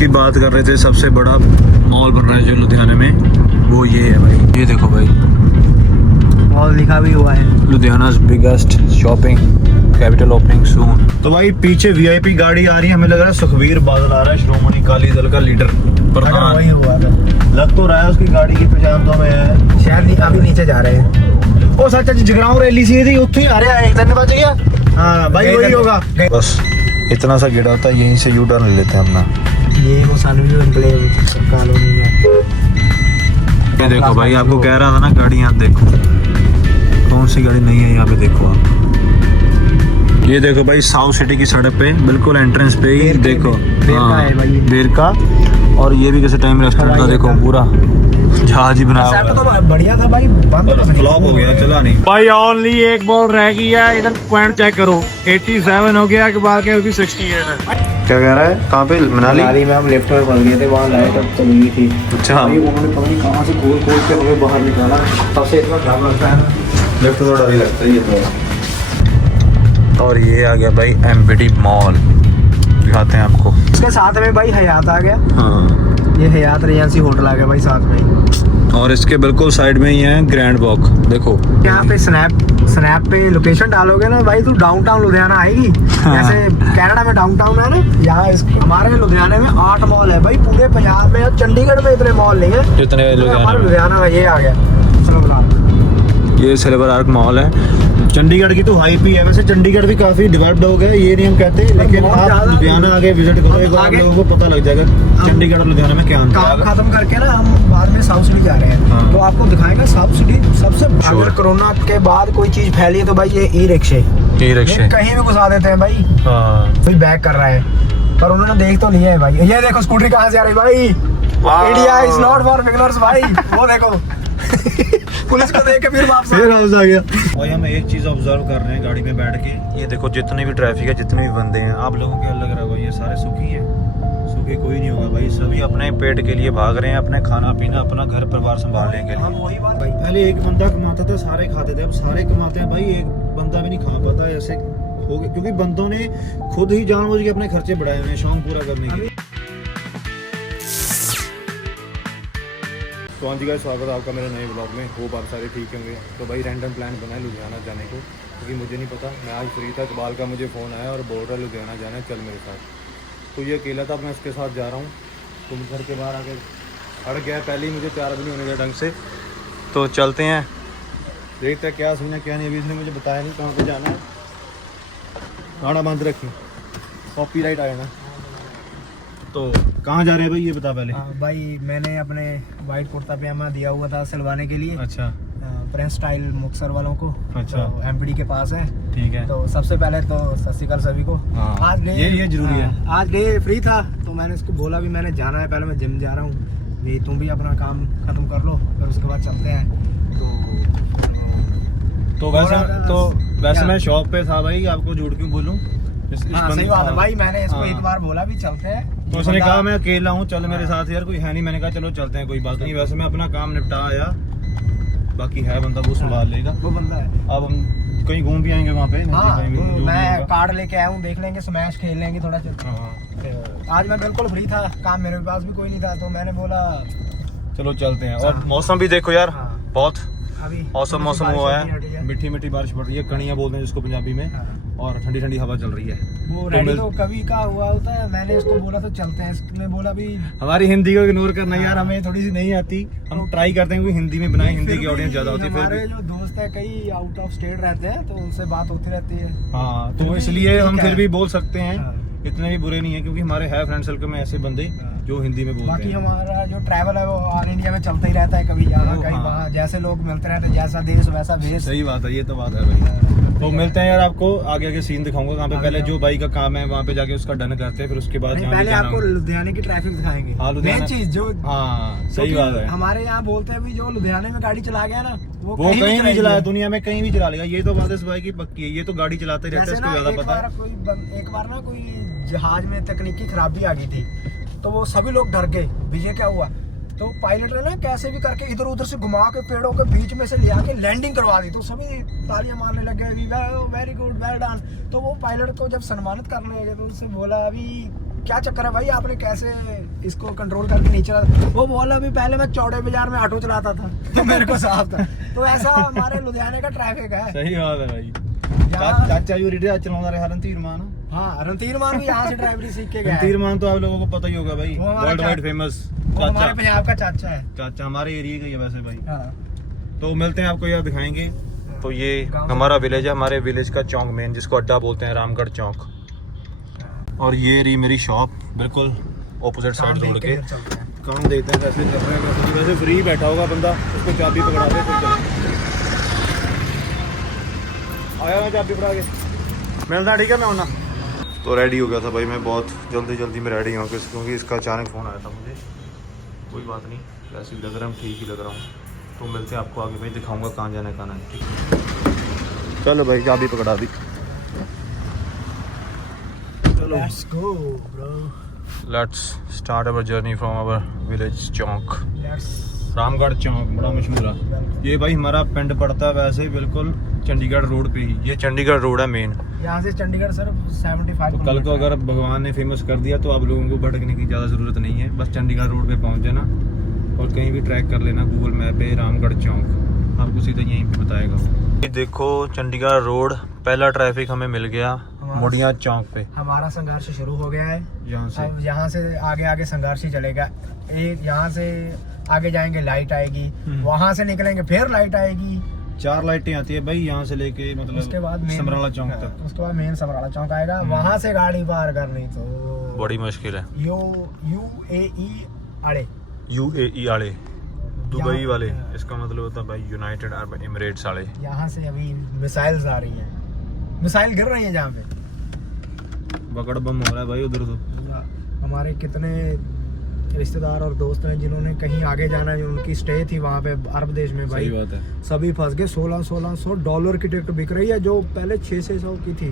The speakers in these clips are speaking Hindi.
की बात कर रहे थे, सबसे बड़ा मॉल बन रहा है जो लुधियाना में, वो ये है भाई। ये देखो भाई, मॉल लिखा भी हुआ है, Ludhiana's biggest shopping capital opening soon. तो भाई पीछे वीआईपी गाड़ी आ रही है, हमें लग रहा है सुखबीर बादल आ रहा है, श्रोमणी अकाली दल का लीडर प्रधान। वही हुआ था, लग तो रहा है उसकी गाड़ी की पहचान तो हमें है। शायद अभी नीचे जा रहे हैं। ओ सच जगरांव रैली सी थी, उत्थे ही आ रहा है, एक दिन बच गया। हाँ भाई वही होगा। बस इतना सा गिरा होता है, यहीं से यू टर्न ले लेते हैं अपना। ये वो सानवी एंक्लेव कॉलोनी है। ये देखो भाई, आपको कह रहा था ना गाड़ियाँ देखो, कौन सी गाड़ी नहीं है यहाँ पे, देखो आप। ये देखो भाई, साउथ सिटी की सड़क पे बिल्कुल एंट्रेंस पे ही देखो बेरका है भाई, बेरका। और ये भी किसी टाइम रेस्टोरेंट था, देखो पूरा जहाज ही बना हुआ तो बढ़िया था भाई, फ्लॉप हो गया, चला नहीं भाई। ओनली एक बॉल रह गई है, इधर पॉइंट चेक करो, 87 हो गया, के बाद के अभी 68 है। क्या कह रहा है, कहाँ पे? मनाली में हम लेफ्ट में फंस गए थे, वहाँ लाइट अब चल गई थी। अच्छा, उन्होंने पता नहीं कहाँ से खोल के हमें बाहर निकाला, तब से इतना डर लगता है ना, लेफ्ट में डर ही लगता है ये तो। और ये आ गया भाई एमपीडी मॉल, दिखाते हैं आपको। इसके साथ में भाई हयात आ गया। हाँ, ये हयात रिजेंसी होटल आ गया भाई साथ में। और इसके बिल्कुल साइड में ही है ग्रैंड वॉक, देखो यहाँ पे स्नैप पे लोकेशन डालोगे ना भाई, तू डाउनटाउन लुधियाना आएगी। हाँ। जैसे कनाडा में डाउनटाउन है ना, यहाँ हमारे लुधियाना में 8 मॉल है भाई, पूरे पंजाब में और चंडीगढ़ में इतने मॉल नहीं है जितने हमारे लुधियाना में। ये आ गया ये सिल्वर आर्क मॉल है। चंडीगढ़ की तो हाइप ही है, वैसे चंडीगढ़ भी काफी डेवलप्ड हो गया, ये नहीं हम कहते, लेकिन आप लुधियाना आगे विजिट करो, एक बार लोगों को पता लग जाएगा चंडीगढ़ और लुधियाना में क्या अंतर है। काम खत्म करके ना हम बाद में साउथ सिटी जा रहे हैं। हाँ। तो आपको दिखाएंगे साउथ सिटी सबसे। अगर कोरोना के बाद कोई चीज फैली है तो भाई ये ई रिक्शे कहीं भी घुसा देते हैं भाई। कोई बैक कर रहा है, पर उन्होंने देख तो लिया है भाई। ये देखो स्कूटरी कहाँ से आ रही भाई, India is not for beginners भाई। वो देखो पुलिस को देख के फिर वापस आ गया। भाई हम एक चीज ऑब्जर्व कर रहे हैं गाड़ी में बैठ के, ये देखो जितने भी ट्रैफिक है, जितने भी बंदे हैं, आप लोगों के अलग रहा ये सारे सुखी हैं, सुखी कोई नहीं होगा भाई, सभी अपने पेट के लिए भाग रहे हैं, अपने खाना पीना, अपना घर परिवार संभालने के लिए। वही बात भाई, पहले एक बंदा कमाता था, सारे खाते थे, अब सारे कमाते हैं भाई, एक बंदा भी नहीं खा पाता, ऐसे हो गया क्योंकि बंदों ने खुद ही जानबूझ के अपने खर्चे बढ़ाए हुए हैं शौक पूरा करने के लिए। तो हाँ जी गाइस, स्वागत है आपका मेरे नए ब्लॉग में। होप आप सारे ठीक होंगे। तो भाई रैंडम प्लान बना है लुधियाना जाने को, क्योंकि मुझे नहीं पता, मैं आज फ्री था, इकबाल का मुझे फ़ोन आया और बोल रहा है लुधियाना जाना है, चल मेरे साथ। तो ये अकेला था, मैं इसके साथ जा रहा हूँ। तुम घर के बाहर आकर अड़ गया, पहले ही मुझे तैयार भी नहीं होने का ढंग से, तो चलते हैं, देखते हैं क्या सुनना क्या नहीं। अभी इसने मुझे बताया नहीं कहाँ पर जाना है, गाना बंद रखी, कॉपीराइट आया ना। तो कहाँ जा रहे हैं भाई ये बता पहले। भाई मैंने अपने वाइट कुर्ता पजामा दिया हुआ था सिलवाने के लिए। अच्छा, प्रेस स्टाइल मुक्तसर वालों को। अच्छा, तो एमपीडी के पास है। ठीक है। तो सबसे पहले तो सत श्री अकाल सभी को। हाँ, आज डे ये जरूरी है। आज डे फ्री था, तो मैंने इसको बोला भी मैंने जाना है, पहले मैं जिम जा रहा हूँ, ये तुम भी अपना काम खत्म कर लो, फिर उसके बाद चलते हैं। तो वैसे मैं शॉप पे था भाई, आपको झूठ क्यों बोलूं। सही बात है भाई, मैंने इसको एक बार बोला भी चलते हैं, तो उसने कहा मैं अकेला हूँ, चल मेरे साथ यार, कोई है नहीं। मैंने कहा चलो चलते हैं, कोई बात नहीं। वैसे मैं अपना काम निपटा आया, बाकी है बंदा वो संभाल लेगा, वो बंदा है। अब हम कहीं घूम भी आएंगे वहाँ पे। मैं कार्ड लेके आया हूँ, देख लेंगे, स्मैश खेल लेंगे थोड़ा। आज मैं बिल्कुल फ्री था, काम मेरे पास भी कोई नहीं था, तो मैंने बोला चलो चलते हैं। और मौसम भी देखो यार, बहुत अभी औसम मौसम हुआ है, मीठी मीठी बारिश पड़ रही है, कणियाँ बोलते हैं जिसको पंजाबी में, और ठंडी ठंडी हवा चल रही है। वो रेडी तो कभी का हुआ होता है, मैंने इसको बोला तो चलते हैं, इसने बोला भी हमारी हिंदी को इग्नोर करना यार, हमें थोड़ी सी नहीं आती, हम ट्राई करते हैं कि हिंदी में बनाए, हिंदी की ऑडियंस ज्यादा होती है। हमारे जो दोस्त है कई आउट ऑफ स्टेट रहते हैं, तो उनसे बात होती रहती है। हाँ, तो इसलिए हम फिर भी बोल सकते हैं, इतने भी बुरे नहीं है, क्योंकि हमारे है फ्रेंड सर्कल में ऐसे बंदे जो हिंदी में बोलते हैं। बाकी हमारा जो ट्रैवल है वो ऑल इंडिया में चलता ही रहता है, कभी यहाँ कहीं वहाँ, जैसे लोग मिलते रहते हैं, जैसा देश वैसा भेष। सही बात है, ये तो बात है भाई। तो मिलते हैं यार, आपको आगे आगे सीन दिखाऊंगा कहाँ पे, पहले जो भाई का काम है वहाँ पे जाके उसका डन करते हैं, फिर उसके बाद पहले आपको लुधियाना की ट्रैफिक दिखाएंगे। मेन चीज जो, हाँ सही बात है, हमारे यहाँ बोलते हैं जो लुधियाना में गाड़ी चला गया ना, वो कहीं भी चलाया, दुनिया में कहीं भी चला लेगा, ये तो बात इस भाई की पक्की है। ये तो गाड़ी चलाते रहते हैं, इसको ज्यादा पता है। एक बार ना कोई जहाज में तकनीकी खराबी आ गई थी, तो वो सभी लोग डर गए, विजय क्या हुआ, तो पायलट ने ना कैसे भी करके इधर उधर से घुमा के पेड़ों के बीच में से ले आके लैंडिंग करवा दी, तो सभी तालियां मारने लगे, वेरी गुड, वेल डन। तो वो पायलट को जब सम्मानित करने लगे तो उससे बोला अभी क्या चक्कर है भाई, आपने कैसे इसको कंट्रोल करके नहीं चला? वो बोला अभी पहले मैं चौड़े बाजार में ऑटो चलाता था तो मेरे को साफ था। तो ऐसा हमारे लुधियाने का ट्रैफिक है। सही बात है भाई। चाचा यू रीडर चलाता रहा रणधीर मान। हाँ, रणधीर मान भी यहाँ से ड्राइवरी सीख के गया। रणधीर मान तो आप लोगों को पता ही होगा भाई, वर्ल्ड वाइड फेमस। हमारे पंजाब का चाचा है। चाचा हमारे एरिया का ही है वैसे भाई। हाँ। तो मिलते हैं आपको, यार दिखाएंगे। तो ये हमारा विलेज है, हमारे विलेज का चौक मेन, जिसको अड्डा बोलते हैं, रामगढ़ चौक। और ये रही मेरी शॉप, बिल्कुल ऑपोजिट साइड रोड के। काम देखते हैं कैसे चल रहा है। वैसे फ्री बैठा होगा बंदा, उसको चाबी पकड़ा दे फिर चल। आया मैं चाबी पकड़ा के मिलना, ठीक है मैं होना। तो रेडी हो गया था भाई मैं, बहुत जल्दी में रेडी हूँ क्योंकि इसका अचानक फ़ोन आया था मुझे। कोई बात नहीं, वैसे ही लग रहा हूँ, ठीक ही लग रहा हूँ। तो मिलते हैं आपको आगे, भाई दिखाऊंगा कहाँ जाना है कहाँ नहीं। चलो भाई चाबी पकड़ा दी। Let's go, bro. Let's start our journey from our village chowk. Let's Ramgarh Chowk बड़ा मशहूर है ये भाई। हमारा पिंड पड़ता है वैसे बिल्कुल चंडीगढ़ रोड पे ही, ये चंडीगढ़ रोड है मेन। यहाँ से चंडीगढ़ सर 75 तो कल को अगर भगवान ने फेमस कर दिया तो आप लोगों को भटकने की ज़्यादा ज़रूरत नहीं है, बस चंडीगढ़ रोड पे पहुँच जाना और कहीं भी ट्रैक कर लेना गूगल मैप पे रामगढ़ चौक, आपको सीधा यहीं पे बताएगा। ये देखो चंडीगढ़ रोड, पहला ट्रैफिक हमें मिल गया मुड़िया चौक पे। हमारा संघर्ष शुरू हो गया है यहाँ से। अब यहाँ से आगे संघर्ष ही चलेगा। एक यहाँ से आगे जाएंगे लाइट आएगी, वहाँ से निकलेंगे फिर लाइट आएगी। 4 लाइटें आती है भाई यहाँ से लेके, मतलब उसके बाद समराला चौक तक। उसके बाद मेन समराला चौक आएगा, वहाँ से गाड़ी पार करनी तो बड़ी मुश्किल है। UAE आड़े, UAE आड़े, दुबई वाले, इसका मतलब होता है भाई यूनाइटेड अरब एमिरेट्स वाले। यहाँ से अभी मिसाइल्स आ रही हैं, मिसाइल गिर रही हैं जहाँ पे, बकड़ बम हो रहा है भाई उधर। तो हमारे कितने रिश्तेदार और दोस्त हैं जिन्होंने कहीं आगे जाना है, उनकी स्टे थी वहाँ पे अरब देश में भाई। सही बात है। सभी फंस गए। $1600 की टिकट बिक रही है जो पहले 600 की थी।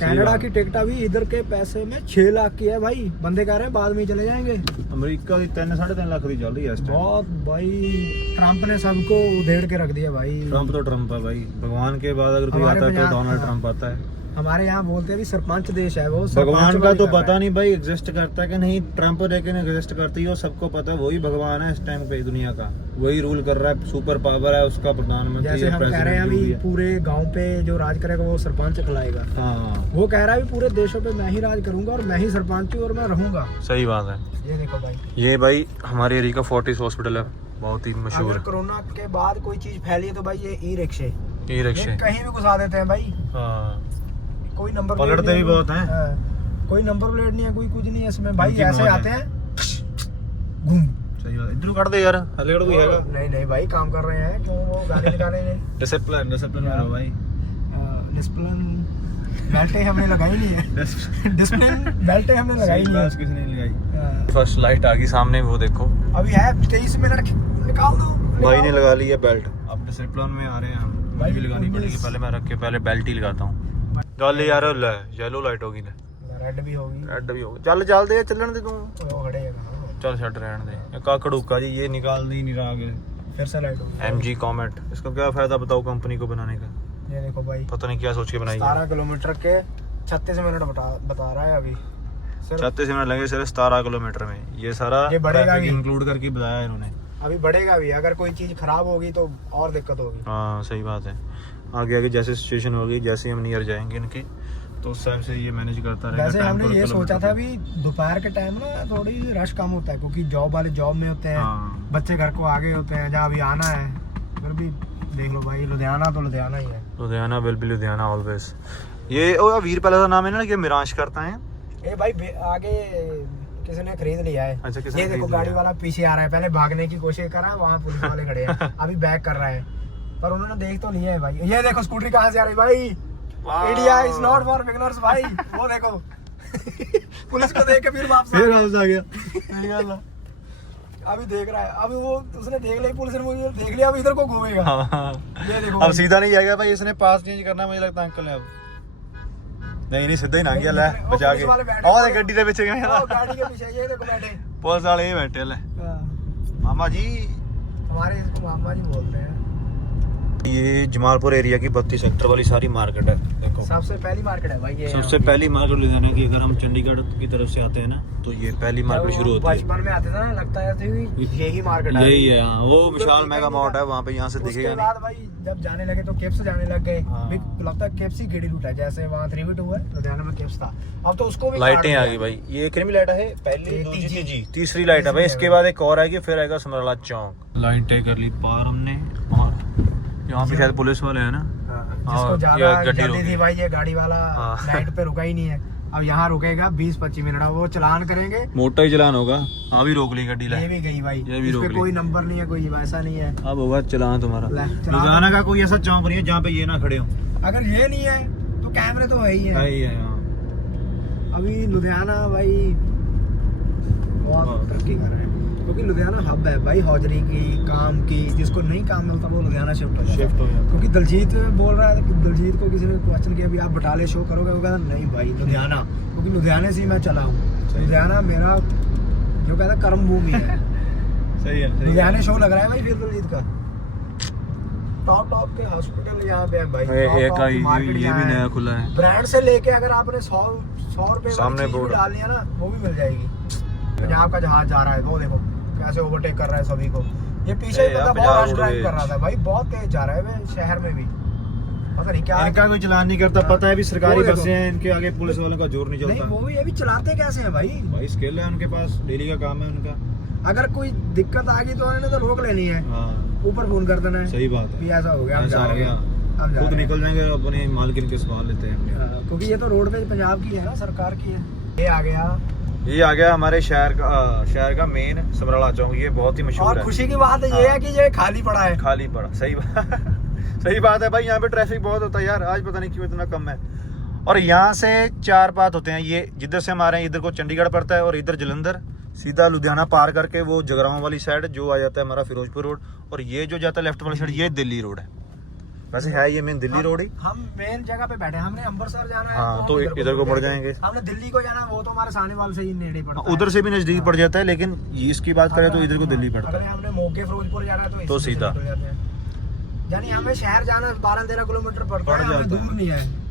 कनाडा की टिकट अभी इधर के पैसे में 6 लाख की है भाई। बंदे कह रहे हैं बाद में ही चले जाएंगे। अमेरिका की 3-3.5 लाख की चल रही है इस टाइम। बहुत भाई, ट्रम्प ने सबको उधेड़ के रख दिया भाई। ट्रम्प तो ट्रम्प है भाई, भगवान के बाद अगर कोई हमारे आता है तो पंजाब- डोनाल्ड ट्रम्प आता है। हमारे यहाँ बोलते हैं भी सरपंच देश है वो। भगवान का तो पता नहीं भाई एग्जिस्ट करता है कि नहीं, ट्रम्प लेकिन एग्जिस्ट करती है, सबको पता वही भगवान है इस टाइम पे दुनिया का, वही रूल कर रहा है, सुपर पावर है उसका, प्रधानमंत्री जैसे हम कह रहे हैं अभी पूरे गांव पे जो राज करेगा वो सरपंच खिलाएगा। हाँ वो कह रहा है पूरे देशों पे मैं ही राज करूंगा और मैं ही सरपंच हूँ और मैं रहूंगा। सही बात है। ये देखो भाई, ये भाई हमारे एरिया का फोर्टिस हॉस्पिटल है, बहुत ही मशहूर अगर है। कोरोना के बाद कोई चीज फैली है तो भाई ये ई रिक्शे रिक्शे कहीं भी घुसा देते हैं भाई। हाँ, कोई नंबर पलटते भी बहुत हैं। कोई नंबर प्लेट नहीं है, कोई कुछ नहीं है इसमें भाई। इनकी ऐसे मौज आते है। हैं घूम। सही बात है। इधर काट दे यार, हलेड़ कोई हैगा। नहीं भाई, काम कर रहे हैं, क्यों वो गाली निकाले नहीं। डिसिप्लिन में रहो भाई। डिसिप्लिन बेल्टें हमने लगाई नहीं है। डिसिप्लिन बेल्टें हमने लगाई नहीं है। किसने लगाई? फर्स्ट लाइट आ गई सामने, वो देखो। अभी है 23 मिनट, निकाल दो। भाई ने लगा ली है बेल्ट। अब डिसिप्लिन में आ रहे हैं हम, भाई भी लगानी पड़ेगी। पहले मैं रख के पहले बेल्ट ही लगाता हूँ। चल यार, ले येलो लाइट होगी, ले रेड भी होगी, रेड भी होगी। चल चल दे, चलन दे तू। वो खड़ेगा। चल छट रहने दे। का खड़ूका जी, ये निकाल दी नहीं रहा आगे। फिर से लाइट होगी। MG कॉमेट, इसका क्या फायदा बताओ कंपनी को बनाने का? ये देखो भाई, पता नहीं क्या सोच के बनाई है। 17 किलोमीटर के 36 मिनट बता रहा है अभी। 36 मिनट लगे सिर्फ 17 किलोमीटर में। ये सारा ये बढ़ेगा भी। इंक्लूड करके बताया इन्होंने। अभी बढ़ेगा भी, अगर कोई चीज खराब होगी तो और दिक्कत होगी। हाँ सही बात है। आगे आगे जैसे सिचुएशन होगी, जैसे हम नियर जाएंगे इनके, तो उस हिसाब से ये मैनेज करता रहेगा। वैसे हमने ये सोचा था भी दोपहर के टाइम ना थोड़ी रश कम होता है, क्योंकि जॉब वाले जॉब में होते हैं। हाँ। बच्चे घर को आगे होते हैं, जहाँ अभी आना है। फिर भी देख लो भाई, लुधियाना तो लुधियाना ही है। Ludhiana will be Ludhiana always. ये वीर पैलेस का नाम है ना, कि मिरांश करता है। ए भाई आगे किसी ने खरीद लिया है। अच्छा, किसी ने ये देखो खरीद गाड़ी लिया। वाला पीछे आ रहा है, पहले भागने की कोशिश कर रहा है, वहाँ पुलिस वाले खड़े हैं। अभी बैक कर रहा है, पर उन्होंने देख तो लिया है भाई। ये देखो स्कूटरी कहाँ से आ रही भाई। India is not for beginners भाई। वो देखो पुलिस को देख के फिर वापस आ गया। अभी देख रहा है, अभी वो उसने देख लिया, पुलिस ने मुझे देख लिया, अभी इधर को घूमेगा। ये देखो अब सीधा नहीं जाएगा भाई, इसने पास चेंज करना है मुझे लगता है अंकल ने। अब नहीं सीधा ही ना गया, ले बचा के। और गड्डी के पीछे गया, गाड़ी के पीछे ये देखो बैठे पुलिस वाले, ये बैठे ले। मामा जी, हमारे इसको मामा जी बोलते हैं। ये जमालपुर एरिया की 32 सेक्टर वाली सारी मार्केट है। देखो सबसे पहली मार्केट है भाई ये। सबसे पहली मार्केट लुधियाना की, अगर हम चंडीगढ़ की तरफ से आते हैं ना तो ये पहली मार्केट शुरू होती है। बचपन में आते थे ना, लगता है यही मार्केट है। यही है वो विशाल मेगा मार्ट है वहाँ पे, यहाँ से दिखेगा। उसके बाद भाई जब जाने लगे तो केप्स जाने लग गए। हाँ। लगता है केप्स ही गेड़ी लूटा, जैसे वहाँ 3v2 है लुधियाना में केप्स था, अब तो उसको भी लाइटें आ गई भाई। ये क्रीमी लाइट है पहली, दूसरी, तीसरी, तीसरी लाइट है भाई। इसके बाद एक और आएगी, फिर आएगा समराला चौक। लाइटें कर ली पार हमने, और यहाँ पे शायद पुलिस वाले है ना। जिसको ज्यादा जल्दी थी भाई, ये गाड़ी वाला लाइट पे रुका ही नहीं है। अब यहाँ रुकेगा 20-25 मिनट, वो चलान करेंगे, मोटा ही चलान होगा। अभी रोक ली गाड़ी। ये भी गई भाई, ये भी रोक इस पे ली। कोई नंबर नहीं है, कोई वैसा नहीं है। अब होगा चलान तुम्हारा। चलान। लुधियाना का कोई ऐसा चौक नहीं है जहाँ पे ये ना खड़े हो। अगर ये नहीं है तो कैमरे तो है ही है ही है, हाँ। अभी लुधियाना भाई बहुत तरक्की कर रहे हैं, क्योंकि लुधियाना हब है भाई हौजरी की, काम की। जिसको नहीं काम मिलता वो लुधियाना शिफ्ट हो जाता है। क्योंकि दिलजीत बोल रहा है कि दिलजीत को किसी ने क्वेश्चन किया भी आप बटाले शो करोगे, वो कहता नहीं भाई लुधियाना, क्योंकि लुधियाने से ही मैं चला हूँ। लुधियाना मेरा जो कहता कर्म भूमि है। सही है। लुधियाने शो लग रहा है भाई फिर दिलजीत का। टॉप के हॉस्पिटल यहाँ पे है भाई। ये भी नया खुला है। ब्रांड से लेके अगर आपने 100 रुपए सामने बोर्ड डाल लिया ना, वो भी मिल जाएगी। पंजाब का जहाज जा रहा है, वो देखो कैसे ओवरटेक कर रहा है सभी को। ये पीछे बंदा बहुत रश ड्राइव कर रहा था भाई, बहुत तेज जा रहा है शहर में भी, पता नहीं क्या। इनका कोई चलान नहीं करता, पता है भी सरकारी बसें हैं, इनके आगे पुलिस वालों का जोर नहीं चलता। नहीं वो भी ये भी चलाते कैसे हैं भाई स्किल है उनके पास, डेली का काम है उनका। अगर कोई दिक्कत आ गई तो उन्होंने तो रोक लेनी है, ऊपर फोन कर देना है। सही बात है, ऐसा हो गया, ऐसा हो गया, खुद निकल जाएंगे, अपने मालकिन के सवाल लेते हैं, क्योंकि ये तो रोडवेज पंजाब की है ना, सरकार की है। ये आ गया हमारे शहर का मेन समराला चौक। ये बहुत ही मशहूर और है। खुशी की बात ये है कि ये खाली पड़ा है। खाली पड़ा, सही बात सही बात है भाई। यहाँ पे ट्रैफिक बहुत होता है यार, आज पता नहीं क्यों इतना कम है। और यहाँ से 4 पाथ होते हैं। ये जिधर से हमारे इधर को चंडीगढ़ पड़ता है, और इधर जलंधर, सीधा लुधियाना पार करके वो जगराओं वाली साइड जो आ जाता है हमारा फिरोजपुर रोड, और ये जो जाता है लेफ्ट वाली साइड ये दिल्ली रोड है। वैसे है ये मेन दिल्ली रोड ही। हम मेन जगह पे बैठे हैं, हमने अमृतसर जाना है। हाँ, तो इधर को बढ़ जाएंगे। हमने दिल्ली को जाना है, वो तो हमारे सानेवाल से ही नेड़े पड़ता है। उधर से भी नजदीक पड़ जाता है, लेकिन इसकी बात करें तो इधर को दिल्ली पड़ता अगर है। हमने मोगे फिरोजपुर जाना है तो सीधा। यानी हमें शहर जाना 12-13 किलोमीटर पड़ता है, हमें जाता दूर नहीं है।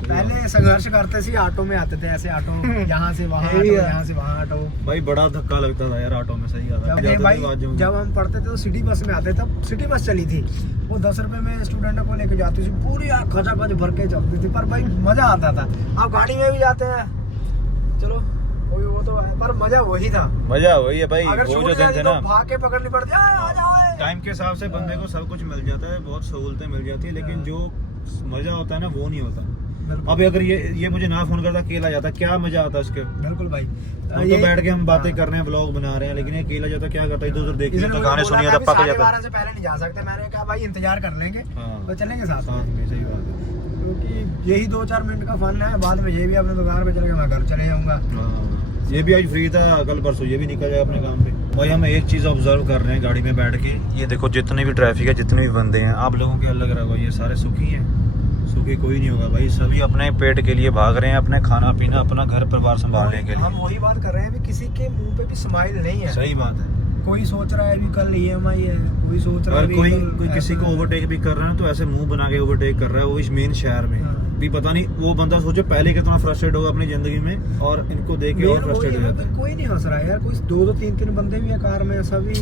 पहले संघर्ष करते थे, ऑटो में आते थे, ऐसे ऑटो यहाँ से वहाँ ऑटो, यहाँ से वहाँ ऑटो। भाई बड़ा धक्का लगता था यार ऑटो में, सही भाई जब हम पढ़ते थे तो सिटी बस में आते, तब सिटी बस चली थी, वो 10 रुपए में स्टूडेंटों को लेके जाती थी, पूरी खचाखच भर के चलती थी, पर भाई मजा आता था। अब गाड़ी में भी जाते हैं, चलो वो तो है, पर मजा वही था। मजा वही है भाई। अगर वो जो दिन थे ना, भाग के पकड़नी पड़ती है। टाइम के हिसाब से बंदे को सब कुछ मिल जाता है, बहुत सहूलतें मिल जाती है, लेकिन जो मजा होता है ना वो नहीं होता। अभी अगर ये मुझे ना फोन करता, अकेला जाता, क्या मजा आता उसके। बिल्कुल भाई, तो बैठ के हम बातें कर रहे हैं, व्लॉग बना रहे हैं, लेकिन ये अकेला जाता क्या करता, इधर उधर देखिए तो गाने सुनिए जाता, पक जाता। 12 से पहले नहीं जा सकते, मैंने कहा भाई इंतजार कर लेंगे तो चलेंगे साथ में। सही बात है, क्योंकि यही 2-4 मिनट का फन है, बाद में ये भी अपने दुकान पे चलेगा, मैं घर चले जाऊंगा। ये भी आज फ्री था, कल परसों ये भी निकल जाएगा अपने काम पे। भाई हम एक चीज ऑब्जर्व कर रहे हैं गाड़ी में बैठ के, ये देखो जितने भी ट्रैफिक है, जितने भी बंदे हैं, आप लोगों के अलग रहा, ये सारे सुखी हैं। सुखी कोई नहीं होगा भाई, सभी अपने पेट के लिए भाग रहे हैं, अपने खाना पीना, अपना घर परिवार संभालने के लिए। हम वही बात कर रहे हैं, किसी के मुंह पे भी स्माइल नहीं है। सही बात है। कोई सोच रहा है भी कल EMI है, कोई सोच रहा है कोई किसी को ओवरटेक भी कर रहा है तो ऐसे मुंह बना के ओवरटेक कर रहा है, वो इस मेन शहर में भी। पता नहीं वो बंदा सोचे पहले कितना फ्रस्ट्रेट होगा अपनी जिंदगी में, और इनको देख के और फ्रस्ट्रेट हो जाता है। कोई नहीं हंस रहा है यार, कोई 2-2 3-3 बंदे भी है कार में, सभी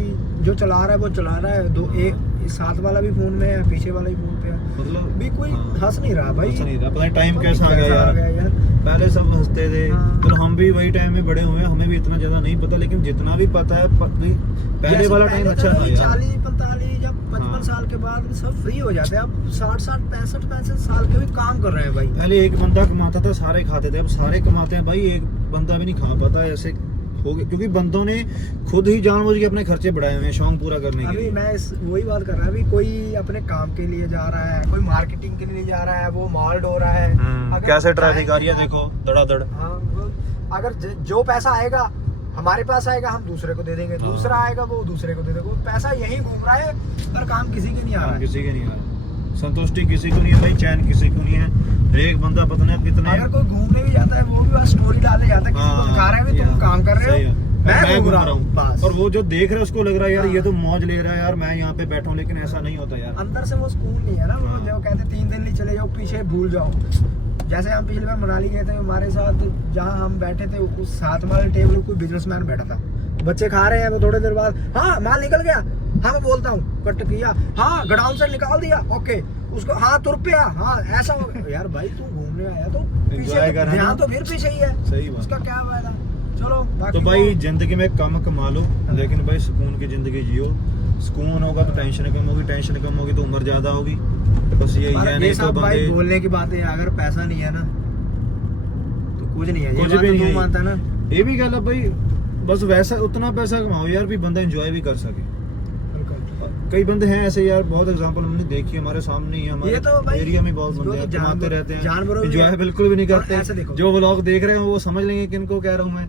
जो चला रहा है वो चला रहा है, एक साथ वाला भी फोन में है, पीछे वाला भी फोन पे है, मतलब भी कोई हंस नहीं रहा भाई। हंस नहीं रहा, पता नहीं टाइम कैसा आ गया यार। पहले सब हंसते थे, तो हम भी वही टाइम में बड़े हुए हैं, हमें भी इतना ज्यादा नहीं पता, लेकिन जितना भी पता है पहले वाला टाइम अच्छा था। 40-45 या 55 साल के बाद सब फ्री हो जाते हैं, अब 60-60 65 साल के भी काम कर रहे हैं भाई। पहले एक बंदा कमाता था, सारे खाते थे, अब सारे कमाते हैं भाई, एक बंदा भी नहीं खा पाता। ऐसे हो गए क्योंकि बंदों ने खुद ही जानबूझ के अपने खर्चे बढ़ाए हुए हैं शौक पूरा करने के लिए। अभी मैं वही बात कर रहा हूँ, अभी कोई अपने काम के लिए जा रहा है, कोई मार्केटिंग के लिए जा रहा है, वो मॉल ढो रहा है। कैसे ट्रैफिक आ रही है देखो, धड़ाधड़। अगर जो पैसा आएगा हमारे पास आएगा, हम दूसरे को दे देंगे, दूसरा आएगा वो दूसरे को दे देंगे, पैसा यही घूम रहा है, पर काम किसी के नहीं आ रहा है। किसी के नहीं आ रहा, संतुष्टि किसी को नहीं है भाई, चैन किसी को नहीं है। एक बंदा पता नहीं कितने, अगर कोई घूमने भी जाता है वो भी बस स्टोरी डालने जाता है, किसी को दिखा रहे हैं तुम काम कर रहे हो, मैं घूम रहा हूँ बस। और वो जो देख रहा है उसको लग रहा है यार ये तो मौज ले रहा है यार, मैं यहाँ पे बैठा हूँ, लेकिन ऐसा नहीं होता यार। अंदर से वो सुकून नहीं है ना, वो जो कहते 3 दिन नहीं चले जाओ पीछे भूल जाओ। जैसे हम पिछली बार मनाली गए थे, हमारे साथ जहाँ हम बैठे थे उस साथ वाले टेबल पे कोई बिजनेसमैन बैठा था, बच्चे खा रहे हैं, वो थोड़ी देर बाद हाँ माल निकल गया, हाँ मैं बोलता हूँ कट किया, हाँ गडाउन से निकाल दिया, ओके उसको, हाँ तुर पे हाँ ऐसा हो गया। यार भाई तू घूमने आया तो पीछे ध्यान तो फिर पीछे ही है, सही बात। उसका क्या फायदा। चलो तो भाई जिंदगी में कम कमा लो, लेकिन भाई सुकून की जिंदगी जियो। सुकून होगा तो टेंशन कम होगी, टेंशन कम होगी तो उम्र ज्यादा होगी, बस यही है। नहीं तो भाई बोलने की बात है, अगर पैसा नहीं है ना तो कुछ नहीं है, कुछ भी नहीं मानता ना। ये भी गल है भाई, बस वैसा उतना पैसा कमाओ यार भी बंदा एंजॉय भी कर सके। कई बंदे हैं ऐसे यार, बहुत एग्जांपल हमने देखी हमारे सामने ही, हमारे एरिया में बहुत बंदे हैं कमाते रहते हैं, एंजॉय बिल्कुल भी नहीं करते। जो व्लॉग देख रहे हैं वो समझ लेंगे किनको कह रहा हूँ मैं।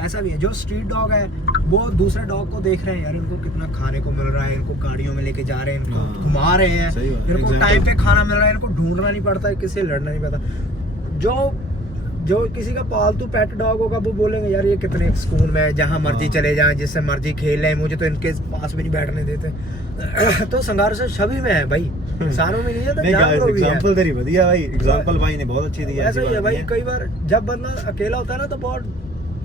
ऐसा भी है, जो स्ट्रीट डॉग है वो दूसरे डॉग को देख रहे हैं यार, इनको कितना खाने को मिल रहा है, इनको गाड़ियों में लेके जा रहे हैं, इनको घुमा रहे हैं, इनको टाइम पे खाना मिल रहा है, इनको ढूंढना नहीं पड़ता, किसी से लड़ना नहीं पड़ता। जो किसी का पालतू पेट डॉग होगा वो बोलेंगे यार ये कितने सुकून में, जहाँ मर्जी चले जाएं, जिससे मर्जी खेल लें, मुझे तो इनके पास भी नहीं बैठने देते। तो संघर्ष सभी में है भाई, इंसानों में नहीं है, तो जानवरों में भी है। एग्जांपल तेरी बढ़िया भाई, एग्जांपल भाई ने बहुत अच्छी दी है। ऐसा ही है भाई, कई बार जब बंदा अकेला होता है ना तो बहुत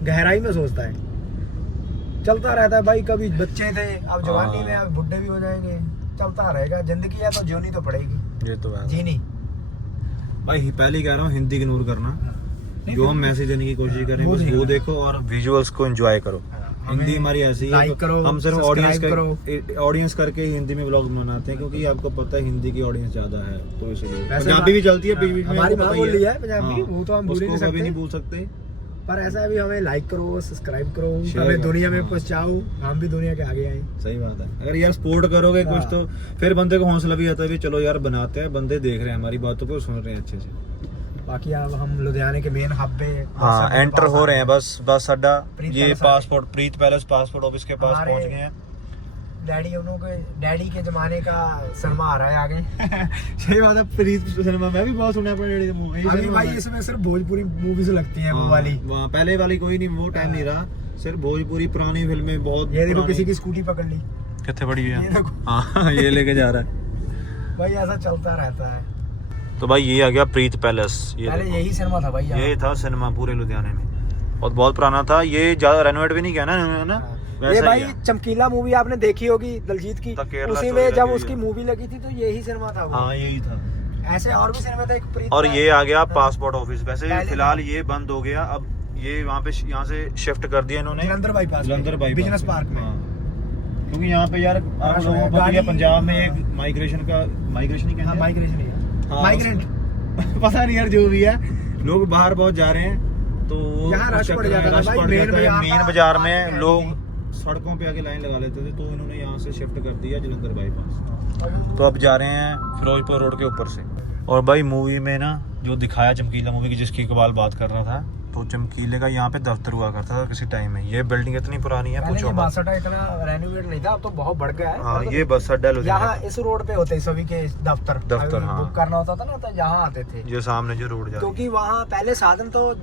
गहराई में सोचता है, चलता रहता है भाई, कभी बच्चे थे अब जवानी में, अब बुढ़े भी हो जाएंगे, चलता रहेगा, जिंदगी है तो जीनी तो पड़ेगी। ये तो है जीनी भाई, पहले कह रहा हूँ हिंदी इग्नोर करना, जो हम मैसेज देने की कोशिश करें बस वो देखो और विजुअल्स को एंजॉय करो। हिंदी हमारी ऐसी है, हम सिर्फ ऑडियंस करके ही हिंदी में ब्लॉग बनाते हैं, क्योंकि आपको पता है हिंदी की ऑडियंस ज्यादा है, तो इसलिए पंजाबी भी चलती है बीच बीच में, हमारी माँ बोली है पंजाबी, वो तो हम कभी नहीं भूल सकते। पर ऐसा भी हमें लाइक करो, सब्सक्राइब करो, हमें दुनिया में पहुंचाओ, हम भी दुनिया के आगे आए। सही बात है, अगर यार सपोर्ट करोगे कुछ तो फिर बंदे को हौसला भी आता है, चलो यार बनाते हैं, बंदे देख रहे हैं हमारी बातों को, सुन रहे हैं अच्छे से। बाकी अब हम लुधियाने के मेन हब पे एंटर हो रहे हैं, बस अड्डा, ये पासपोर्ट प्रीत पैलेस पासपोर्ट ऑफिस के पास पहुंच गए हैं। डैडी के जमाने का सिनेमा आ रहा है आगे। सही बात है, प्रीत सिनेमा मैं भी बहुत सुना है अपने डैडी से। अभी भाई इसमें सिर्फ भोजपुरी मूवीज लगती हैं, वो वाली पहले वाली कोई नहीं, वो टाइम नहीं रहा, सिर्फ भोजपुरी पुरानी फिल्में बहुत। ये देखो किसी की स्कूटी पकड़ ली, कितने बड़ी है, हाँ ये लेके जा रहा है भाई, ऐसा चलता रहता है। तो भाई ये आ गया प्रीत पैलेस, ये पहले यही सिनेमा था भाई, यही था सिनेमा पूरे लुधियाने में, और बहुत पुराना था, ये ज्यादा रेनोवेट भी नहीं किया ना। ये भाई चमकीला मूवी आपने देखी होगी दलजीत की, उसी में जब उसकी मूवी लगी थी तो यही सिनेमा था। हाँ यही था, ऐसे और भी सिनेमा था एक प्रीत। और ये आ गया पासपोर्ट ऑफिस, वैसे फिलहाल ये बंद हो गया, अब ये वहाँ पे यहाँ से शिफ्ट कर दिया इन्होंने जलंधर बाईपास बिजनेस पार्क में, क्योंकि यहाँ पे यार आप लोगों को पता है पंजाब में एक माइग्रेशन ही कहते हैं, माइग्रेशन ही है, माइग्रेंट पता नहीं यार, जो भी है, लोग बाहर बहुत जा रहे हैं, तो यहाँ रश पड़ जाता है मेन बाजार में, लोग सड़कों पे आके लाइन लगा लेते थे, तो इन्होंने यहाँ से शिफ्ट कर दिया जलंधर बाईपास। तो अब जा रहे हैं फिरोजपुर रोड के ऊपर से। और भाई मूवी में ना जो दिखाया चमकीला मूवी की, जिसकी इकबाल बात कर रहा था, तो चमकीले का यहाँ पे दफ्तर हुआ करता था किसी टाइम में। ये बिल्डिंग इतनी पुरानी है, पूछो मत। बस अड्डा इतना रेनोवेट नहीं था, अब तो बहुत बढ़ गया है। हाँ ये बस अड्डा यहाँ इस रोड पे होते सभी के दफ्तर हाँ। बुक करना होता था ना, तो यहाँ आते थे, जो सामने जो रोड जा, क्योंकि वहाँ पहले साधन तो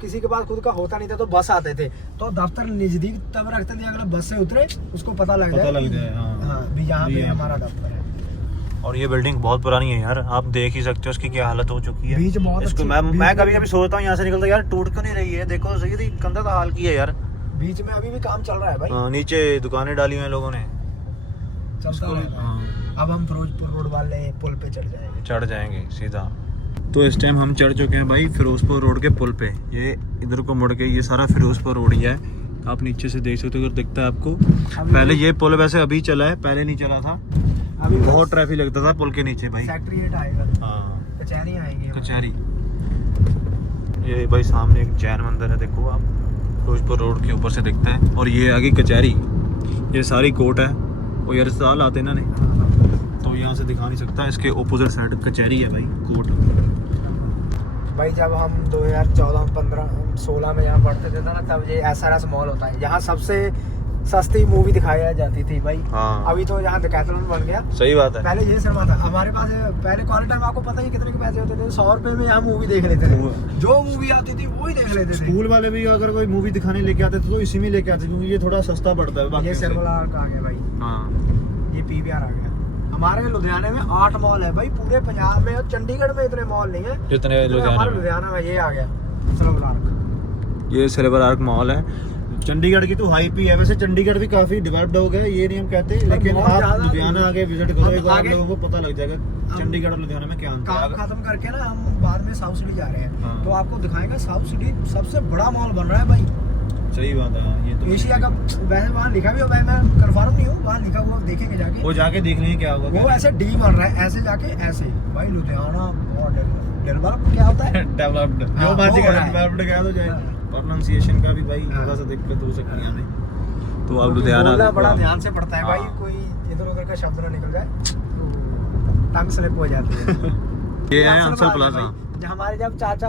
किसी के पास खुद का होता नहीं था, तो बस आते थे, तो दफ्तर नजदीक तब रखते थे, अगर बस से उतरे उसको पता लग जाए हाँ भी यहाँ पे हमारा दफ्तर है। और ये बिल्डिंग बहुत पुरानी है यार, आप देख ही सकते हो उसकी क्या हालत हो चुकी है। बीच बहुत इसको मैं कभी कभी सोचता हूँ यहाँ से निकलता यार, टूट क्यों नहीं रही है, देखो सही कंधा का हाल की है यार। बीच में अभी भी काम चल रहा है भाई, नीचे दुकानें डाली हुई हैं लोगों ने, चलता है। अब हम फिरोजपुर रोड वाले पुल पे चढ़ जाएंगे सीधा। तो इस टाइम हम चढ़ चुके हैं भाई फिरोजपुर रोड के पुल पे, ये इधर को मुड़ के, ये सारा फिरोजपुर रोड ही है, आप नीचे से देख सकते हो, अगर दिखता है आपको। पहले ये पुल वैसे अभी चला है, पहले नहीं चला था, अभी बहुत ट्रैफिक लगता था पुल के नीचे भाई। सेक्रेटरीट आएगा, हाँ कचहरी आएगी, कचहरी। ये भाई सामने एक जैन मंदिर है, देखो आप, फिरोजपुर रोड के ऊपर से दिखता है, और ये आगे कचहरी, ये सारी कोर्ट है, वो यार साल आते ना तो यहाँ से दिखा नहीं सकता, इसके ओपोजिट साइड कचहरी है भाई, कोर्ट। भाई जब हम 2014, 15, 16 में यहाँ पढ़ते थे ना, तब ये SRS मॉल होता है, यहाँ सबसे सस्ती मूवी दिखाया जाती थी भाई। हाँ। अभी तो यहाँ डेकैथलॉन बन गया। सही बात है। पहले ये सिनेमा था हमारे पास। पहले कॉलेज टाइम आपको पता ही कितने के पैसे होते थे, 100 रुपए में यहाँ मूवी देख लेते थे। जो मूवी आती थी वही देख लेते थे। स्कूल वाले भी अगर कोई मूवी दिखाने लेके आते थे तो इसी में लेके आते, क्योंकि ये थोड़ा सस्ता पड़ता है ये बाकी से। सर्वला आ गया भाई। हाँ। ये पीवीआर आ गया। हमारे लुधियाने में 8 मॉल है भाई, पूरे पंजाब में। और चंडीगढ़ में इतने मॉल नहीं है जितने हमारे लुधियाना में। ये आ गया सिल्वर आर्क। ये सिल्वर आर्क मॉल है। चंडीगढ़ की तो हाइप ही है। वैसे चंडीगढ़ भी काफी डेवलप्ड हो गया, ये नहीं हम कहते, लेकिन बहुत आप ज्यादा लुधियाना आके विजिट करो एक बार, आप आगे- लोगों को पता लग जाएगा चंडीगढ़ और लुधियाना में क्या अंतर काम है। खत्म करके ना हम बाद में साउथ सिटी जा रहे हैं। हाँ। तो आपको दिखाएंगे साउथ सिटी सबसे बड़ा मॉल बन रहा है भाई सही बात है। ये तो एशिया का। वैसे वहाँ लिखा भी होगा, मैं कंफर्म नहीं हूँ, वहाँ लिखा हुआ देखेंगे जाके। वो जाके देख लेंगे क्या होगा। वो ऐसे डी बन रहा है, ऐसे जाके ऐसे। भाई लुधियाना बहुत डेवलप क्या होता है। डेवलप्ड हाँ, जो बात वो हो रहा है। डेवलप्ड कह दो चाहे हाँ। प्रोनाउंसिएशन का भी भाई हाँ। थोड़ा सा दिक्कत हो सकती है हमें। तो आप क्योंकि लुधियाना बोलना देखो। बड़ा ध्यान से पड़ता है भाई, हाँ। कोई इधर उधर का शब्द ना निकल जाए तो टंग स्लिप हो जाती है। ये है अक्सर आंसर बात है प्लाजा। भाई। हमारे जब चाचा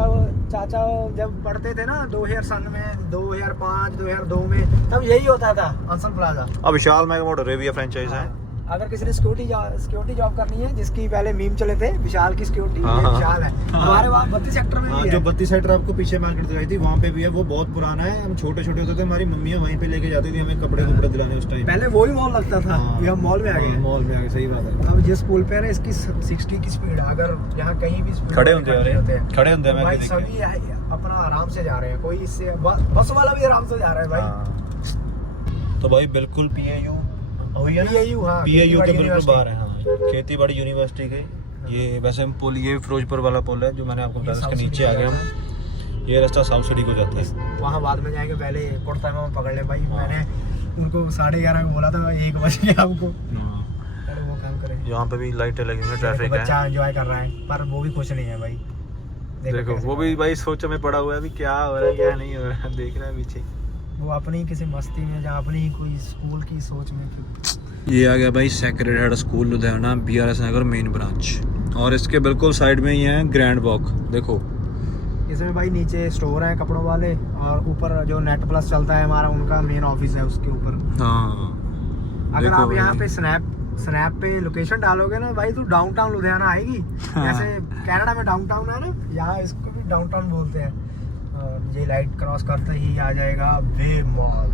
जब पढ़ते थे ना 2000 सन में, 2005 2002 में, तब यही होता था अंसल प्लाजा। अब विशाल मेगा मोड रेविया फ्रेंचाइज है। अगर किसी ने सिक्योरिटी जॉब करनी है, जिसकी पहले मीम चले थे विशाल की सिक्योरिटी, हाँ, ये हाँ। विशाल है। हमारे वहाँ 32 सेक्टर में हाँ, भी जो है। 32 सेक्टर आपको पीछे मार्केट दिखाई थी वहाँ पे भी है। वो बहुत पुराना है। हम छोटे छोटे होते थे, हमारी मम्मियाँ वहीं पे लेके जाती थी हमें कपड़े दिलाने उस टाइम। पहले वही मॉल लगता था, ये हम मॉल में आ गए। मॉल में आ गए, सही बात है। अब जिस पुल पे है ना, इसकी 60 की स्पीड, अगर यहाँ कहीं भी स्पीड खड़े होते हैं खड़े होते हैं। तो भाई मैं सभी अपना आराम से जा रहे हैं। कोई इससे बस वाला भी आराम से जा रहा है भाई। हाँ। तो भाई बिल्कुल PAU PAU, हाँ, PAU के बिल्कुल यूनिवर्सिटी। बाहर है। हाँ, खेती बाड़ी यूनिवर्सिटी के। ये वैसे हम पुल, ये फिरोजपुर वाला पुल है जो मैंने आपको बताया, इसके नीचे आ गए हम। ये रास्ता साउथ सिटी को जाता है। वहाँ बाद में जाएंगे, पहले कुर्ता में पकड़ ले भाई। मैंने उनको 11:30 को बोला था, 1 बज गया हमको। अरे वो काम करे। यहाँ पे भी लाइटें लगी हुई हैं, ट्रैफिक है। बच्चा एंजॉय कर रहा है, पर वो भी खुश नहीं है भाई। देखो कैसे वो भी भाई सोच में पड़ा हुआ है, अभी क्या हो रहा है क्या नहीं हो रहा है, देख रहा है पीछे। वो अपनी किसी मस्ती में, या अपनी ही कोई स्कूल की सोच में। ये आ गया भाई sacred heart school Ludhiana, BRS नगर मेन ब्रांच। और इसके बिल्कुल साइड में ही है ग्रैंड वॉक। देखो इसमें भाई नीचे स्टोर है कपड़ों वाले, और ऊपर जो नेट प्लस चलता है हमारा, उनका मेन ऑफिस है उसके ऊपर। हाँ। अगर देखो आप यहाँ भाई। पे स्नैप पे लोकेशन डालोगे ना भाई, तो डाउनटाउन लुधियाना आएगी। हाँ। जैसे कनाडा में डाउनटाउन है ना, यहाँ इसको भी डाउनटाउन बोलते हैं। और ये लाइट क्रॉस करते ही आ जाएगा वेव मॉल।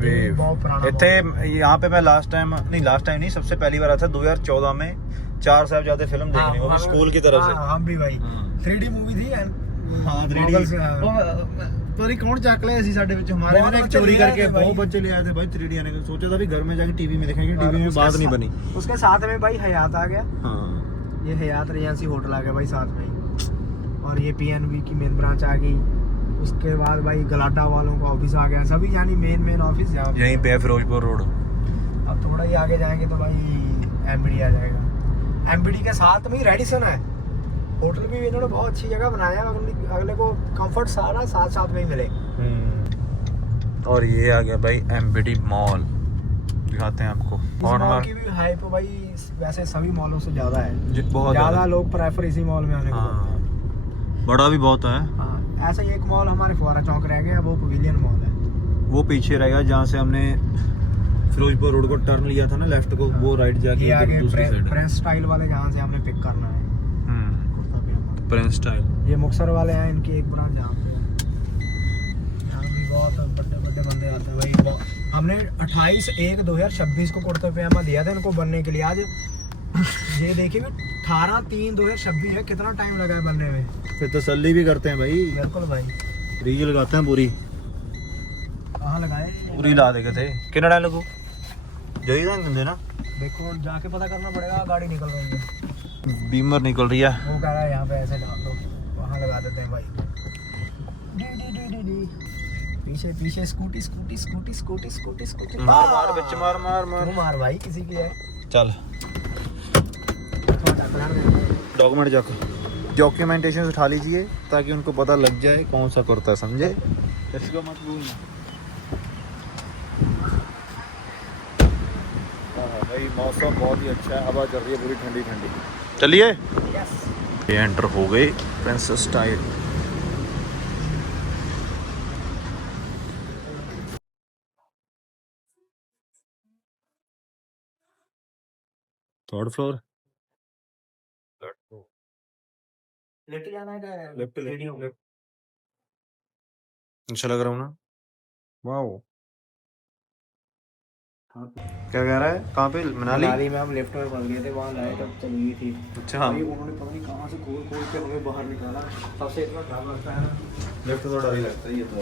वेव बहुत पुराना इतने mall है। यहाँ पे मैं लास्ट टाइम नहीं, सबसे पहली बार आया था 2014 में। 4 साहबजादे फिल्म देखने, वो भी स्कूल की तरफ से। हाँ, हम भी भाई। हाँ। 3D मूवी थी। हाँ, 3D Goggles, हाँ। ਪਤਾ ਕੌਣ ਚੱਕ ਲਿਆ ਸੀ ਸਾਡੇ ਵਿੱਚ हमारे बहुत मैंने बच्चे चोरी ले आए करके थे भाई। बहुत बच्चे ले आए थे भाई 3D आने का। सोचा था भी घर में जाके टीवी में देखेंगे, और टीवी में उसके बात नहीं साथ- बनी। उसके साथ में भाई हयात आ गया। हाँ। ये हयात रिजेंसी होटल आ गया भाई साथ में ही। और ये PNB की मेन ब्रांच आ गई। उसके बाद भाई गलाटा वालों का ऑफिस आ गया। सभी यानी मेन ऑफिस यहाँ पे। यहीं पे है फिरोजपुर रोड। अब थोड़ा ही आगे जाएंगे तो भाई MBD आ जाएगा। MBD के साथ में ही रेडिसन है होटल भी। इन्होंने बहुत अच्छी जगह बनाया है, अगले को कंफर्ट सारा साथ में ही मिले। और ये आ गया भाई MBD मॉल, दिखाते हैं आपको। इस और मॉल की भी हाइप भाई वैसे सभी मॉलों से ज्यादा है। बहुत ज्यादा लोग प्रेफर इसी मॉल में आने को करते हैं। हाँ, बड़ा भी बहुत है। हाँ, ऐसा ही एक मॉल हमारे फुआरा चौक रह गया, वो पवेलियन मॉल है। वो पीछे रहेगा जहाँ से हमने फिरोजपुर रोड को टर्न लिया था ना लेफ्ट को, वो राइट जाके ये आगे दूसरी साइड है। प्रेस स्टाइल वाले जहाँ से हमने पिक करना है कुर्ता पजामा। Prince style. ये मुक्तसर वाले हैं, इनकी एक ब्रांच जहाँ पे है। यहाँ भी बहुत बड़े बंदे आते हैं भाई। हमने 28/1/2026 को कुर्ता पजामा दिया था इनको बनने के लिए। आज ये देखिए 18/3/2026 है, कितना टाइम लगा है बनने में। फिर तसल्ली भी करते हैं भाई, बिल्कुल भाई। रील लगाते हैं पूरी कहाँ लगाए पूरी ला देखे थे। कितना टाइम लगू जही देंगे ना। देखो जाके पता करना पड़ेगा। गाड़ी निकल रही है, बीमर निकल रही है। वो कह रहा है यहाँ पे ऐसे डाल दो, वहाँ लगा देते हैं भाई। पीछे पीछे scooty scooty scooty scooty scooty scooty. मार मार बच्चे मार मार मार तू मार भाई, किसी की है। चल डॉक्यूमेंट डॉक्यूमेंटेशन उठा लीजिए ताकि उनको पता लग जाए कौन सा कुर्ता, समझे। इसको मत भूलना। हाँ भाई मौसम बहुत ही अच्छा है, हवा चल रही है पूरी ठंडी ठंडी। चलिए ये एंटर हो गए princess style. Third floor. Lift जाना है क्या? लिफ्ट अच्छा लग रहा हूँ ना। वाओ, क्या कह रहा है? कहाँ पे? मनाली। मनाली में हम लिफ्ट में फंस गए थे, वहाँ लाइट अब चल गई थी। अच्छा। भाई उन्होंने पता नहीं कहाँ से खोल खोल के हमें बाहर निकाला। सबसे इतना डर लगता है ना, लिफ्ट तो डर ही लगता है ये तो।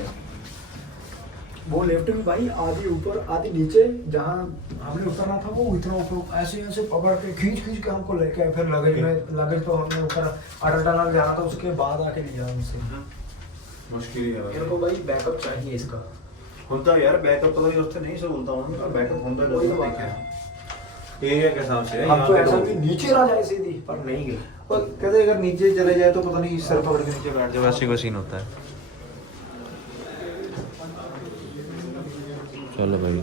वो लिफ्ट में भाई आधी ऊपर आधी नीचे, जहाँ हमने उतरना था वो इतना ऊपर ऐसे ऐसे पकड़ के खींच खींच के हमको लेके, फिर लगेज तो हमने ऊपर अटल टनल जाना था, उसके बाद आके लिया हमसे। मुश्किल ही है मेरे को भाई बैकअप चाहिए इसका। होता यार, बैकअप तो कभी उससे नहीं से बोलता हूँ मैं, बैकअप होता है वही तो लोग बात है। एरिया के हिसाब से। हम तो ऐसा कि नीचे ना जाए सीधी, पर नहीं गए। पर कहते अगर नीचे चले जाए तो पता नहीं सर पकड़ के नीचे बैठ जाए, वैसे कोई सीन होता है। चलो भाई,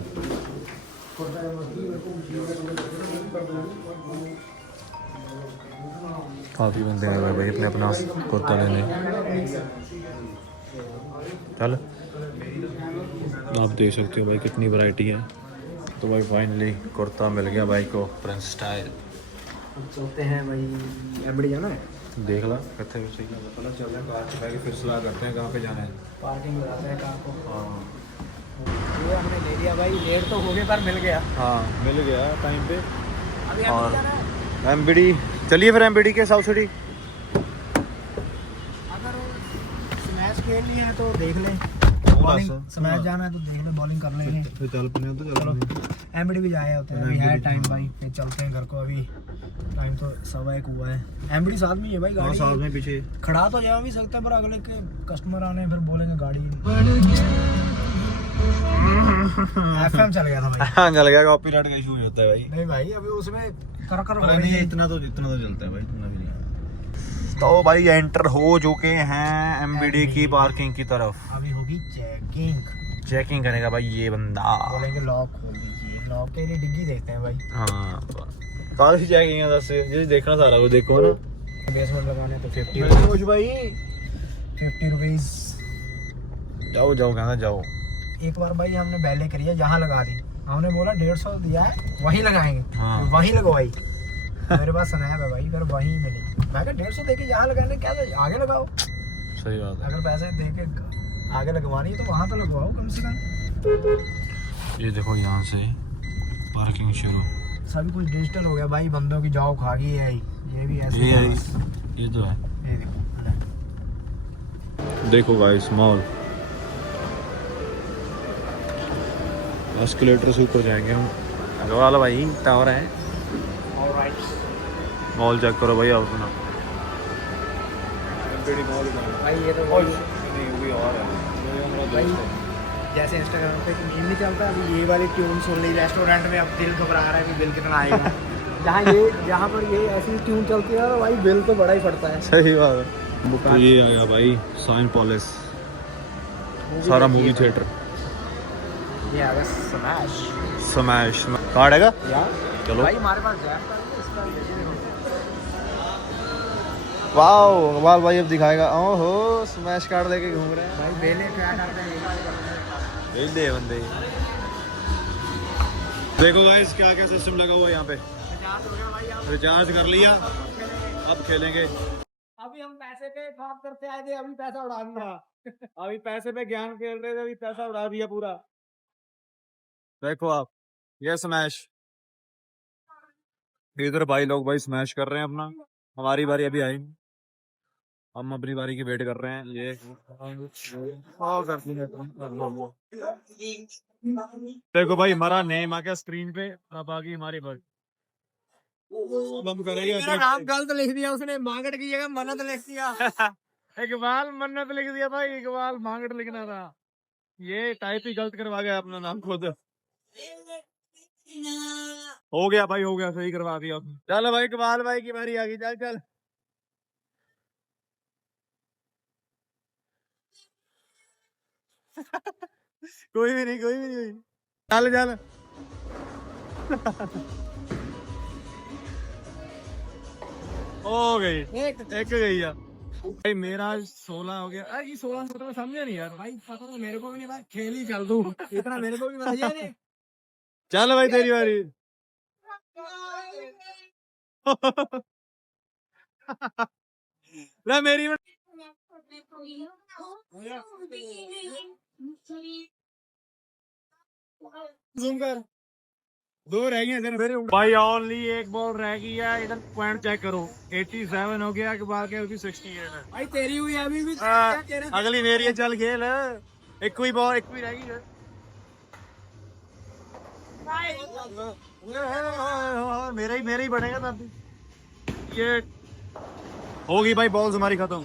काफी बंदे हैं भाई अपने अपना कुर्ता लेने। चल, आप देख सकते हो भाई कितनी वैरायटी है। तो भाई फाइनली कुर्ता मिल गया भाई को, प्रिंस स्टाइल। चलते हैं भाई, एमडी जाना है। देख ला कितने भी सही है, पता चल रहा है। कार चला के फिर सलाह करते हैं कहाँ पे जाना है। पार्किंग में जाते हैं कार को। हाँ ये हमने ले लिया भाई, लेट तो हो गए पर मिल गया। हाँ, मिल गया टाइम पे। अभी और जाना है। एमबीडी, चलिए फिर एमबीडी के साउथ सिटी। अगर स्मैश खेलनी है तो देख लें, बॉलिंग स्मैश जाना है तो देख लें, बॉलिंग कर लेंगे। फिर चल पने तो चलो। एमडी भी जाए होते हैं, अभी है टाइम भाई, फिर चलते हैं घर को। अभी टाइम तो 1:15 हुआ है। एमडी साथ में ही है भाई, गाड़ी साथ में पीछे खड़ा तो जा भी सकते हैं, पर अगले के कस्टमर आने फिर बोलेंगे गाड़ी। एफएम चल गया था भाई। हाँ, चल गया, कॉपीराइट का इशू होता है भाई। नहीं भाई, अभी उसमें कर कर अरे नहीं, इतना तो चलता है भाई, इतना भी नहीं। तो भाई एंटर हो चुके हैं एमबीडी की पार्किंग की तरफ। अभी होगी चेकिंग। चेकिंग करेगा भाई ये बंदा। बोलेंगे लॉक खोल दीजिए, लॉक के लिए डिग्गी देखते हैं भाई। हाँ, काफी चेकिंग है। जैसे देखना सारा वो देखो ना। बेसमेंट लगाने तो 50 कुछ भाई 50 रुपीज। जाओ जाओ, कहना जाओ। एक बार भाई हमने बैले करी है, यहाँ लगा दी। हमने बोला 150 दिया है, वहीं लगाएंगे। हाँ। वहीं लगवाई। मेरे पास स्नैप है भाई, फिर वहीं मिली। मैं कहा 150 देके यहाँ लगाने क्या, तो आगे लगाओ। सही बात है। अगर पैसे देके आगे लगवानी है तो वहाँ तो लगवाओ कम से कम। ये देखो यहाँ से पार्किंग शुरू। सभी कुछ डिजिटल हो गया भाई, बंदों की जॉब खा गई है। ये भी ऐसे ये तो है। ये देखो, देखो गाइस, मॉल एस्केलेटर से ऊपर जाएंगे हम। अगवाल भाई टावर है। मॉल चेक करो भाई, आप सुना भाई ये तो भाई जैसे इंस्टाग्राम पे मीम नहीं चलता, अभी ये वाली ट्यून सुन ली रेस्टोरेंट में, अब दिल घबरा रहा है कि बिल कितना आएगा। जहाँ पर ये ऐसी ट्यून चलती है तो भाई बिल तो बड़ा ही पड़ता है। सही बात है। तो ये आ गया भाई साइन पॉलिस, सारा मूवी थिएटर। ये आ गया स्मैश। स्मैश कार्ड हैगा यार चलो भाई, हमारे पास जैक कार्ड है, इसका वाओ, कमाल भाई अब दिखाएगा। ओहो, स्मैश कार्ड लेके घूम रहे हैं भाई। बेले क्या करते हैं दे बंदे। देखो गाइस क्या क्या सिस्टम लगा हुआ है यहाँ पे। रिचार्ज कर लिया, अब खेलेंगे। अभी हम पैसे पे बात करते आए थे, अभी पैसा उड़ा दिया। अभी पैसे पे ज्ञान खेल रहे थे, अभी पैसा उड़ा दिया पूरा। देखो आप, ये स्मैश। इधर भाई लोग भाई स्मैश कर रहे हैं अपना। हमारी बारी अभी आई, हम अपनी बारी की वेट कर रहे हैं। ये देखो भाई, हमारा नेम आ गया स्क्रीन पे, अब आ गई हमारी बारी। हम करेंगे। मेरा नाम गलत लिख दिया उसने, मांगट की जगह मन्नत लिख दिया। इकबाल मन्नत लिख दिया भाई, इकबाल मांगट लिखना था। ये टाइप ही गलत करवा गया अपना नाम खुद। हो गया भाई, हो गया, सही करवा दिया। चलो भाई, इकबाल भाई की बारी आ गई। चल चल कोई भी नहीं, कोई भी नहीं। चल चल हो गई, एक गई यार भाई। मेरा 16 हो गया। अरे 16-17 समझे नहीं यार भाई पता तो मेरे को भी नहीं था, खेल ही चल तू, इतना मेरे को भी बताइए। चल भाई तेरी बारी। ले मेरी जूम कर, दो रह गए इधर भाई, ओनली एक बॉल रह गई है। इधर पॉइंट चेक करो, 87 हो गया, के बाद के 68 है भाई। तेरी हुई अभी भी अगली मेरी है, चल खेल। एक ही बॉल, एक ही रह गई है। मेरा ही बढ़ेगा तब। ये होगी भाई, बॉल्स हमारी खत्म।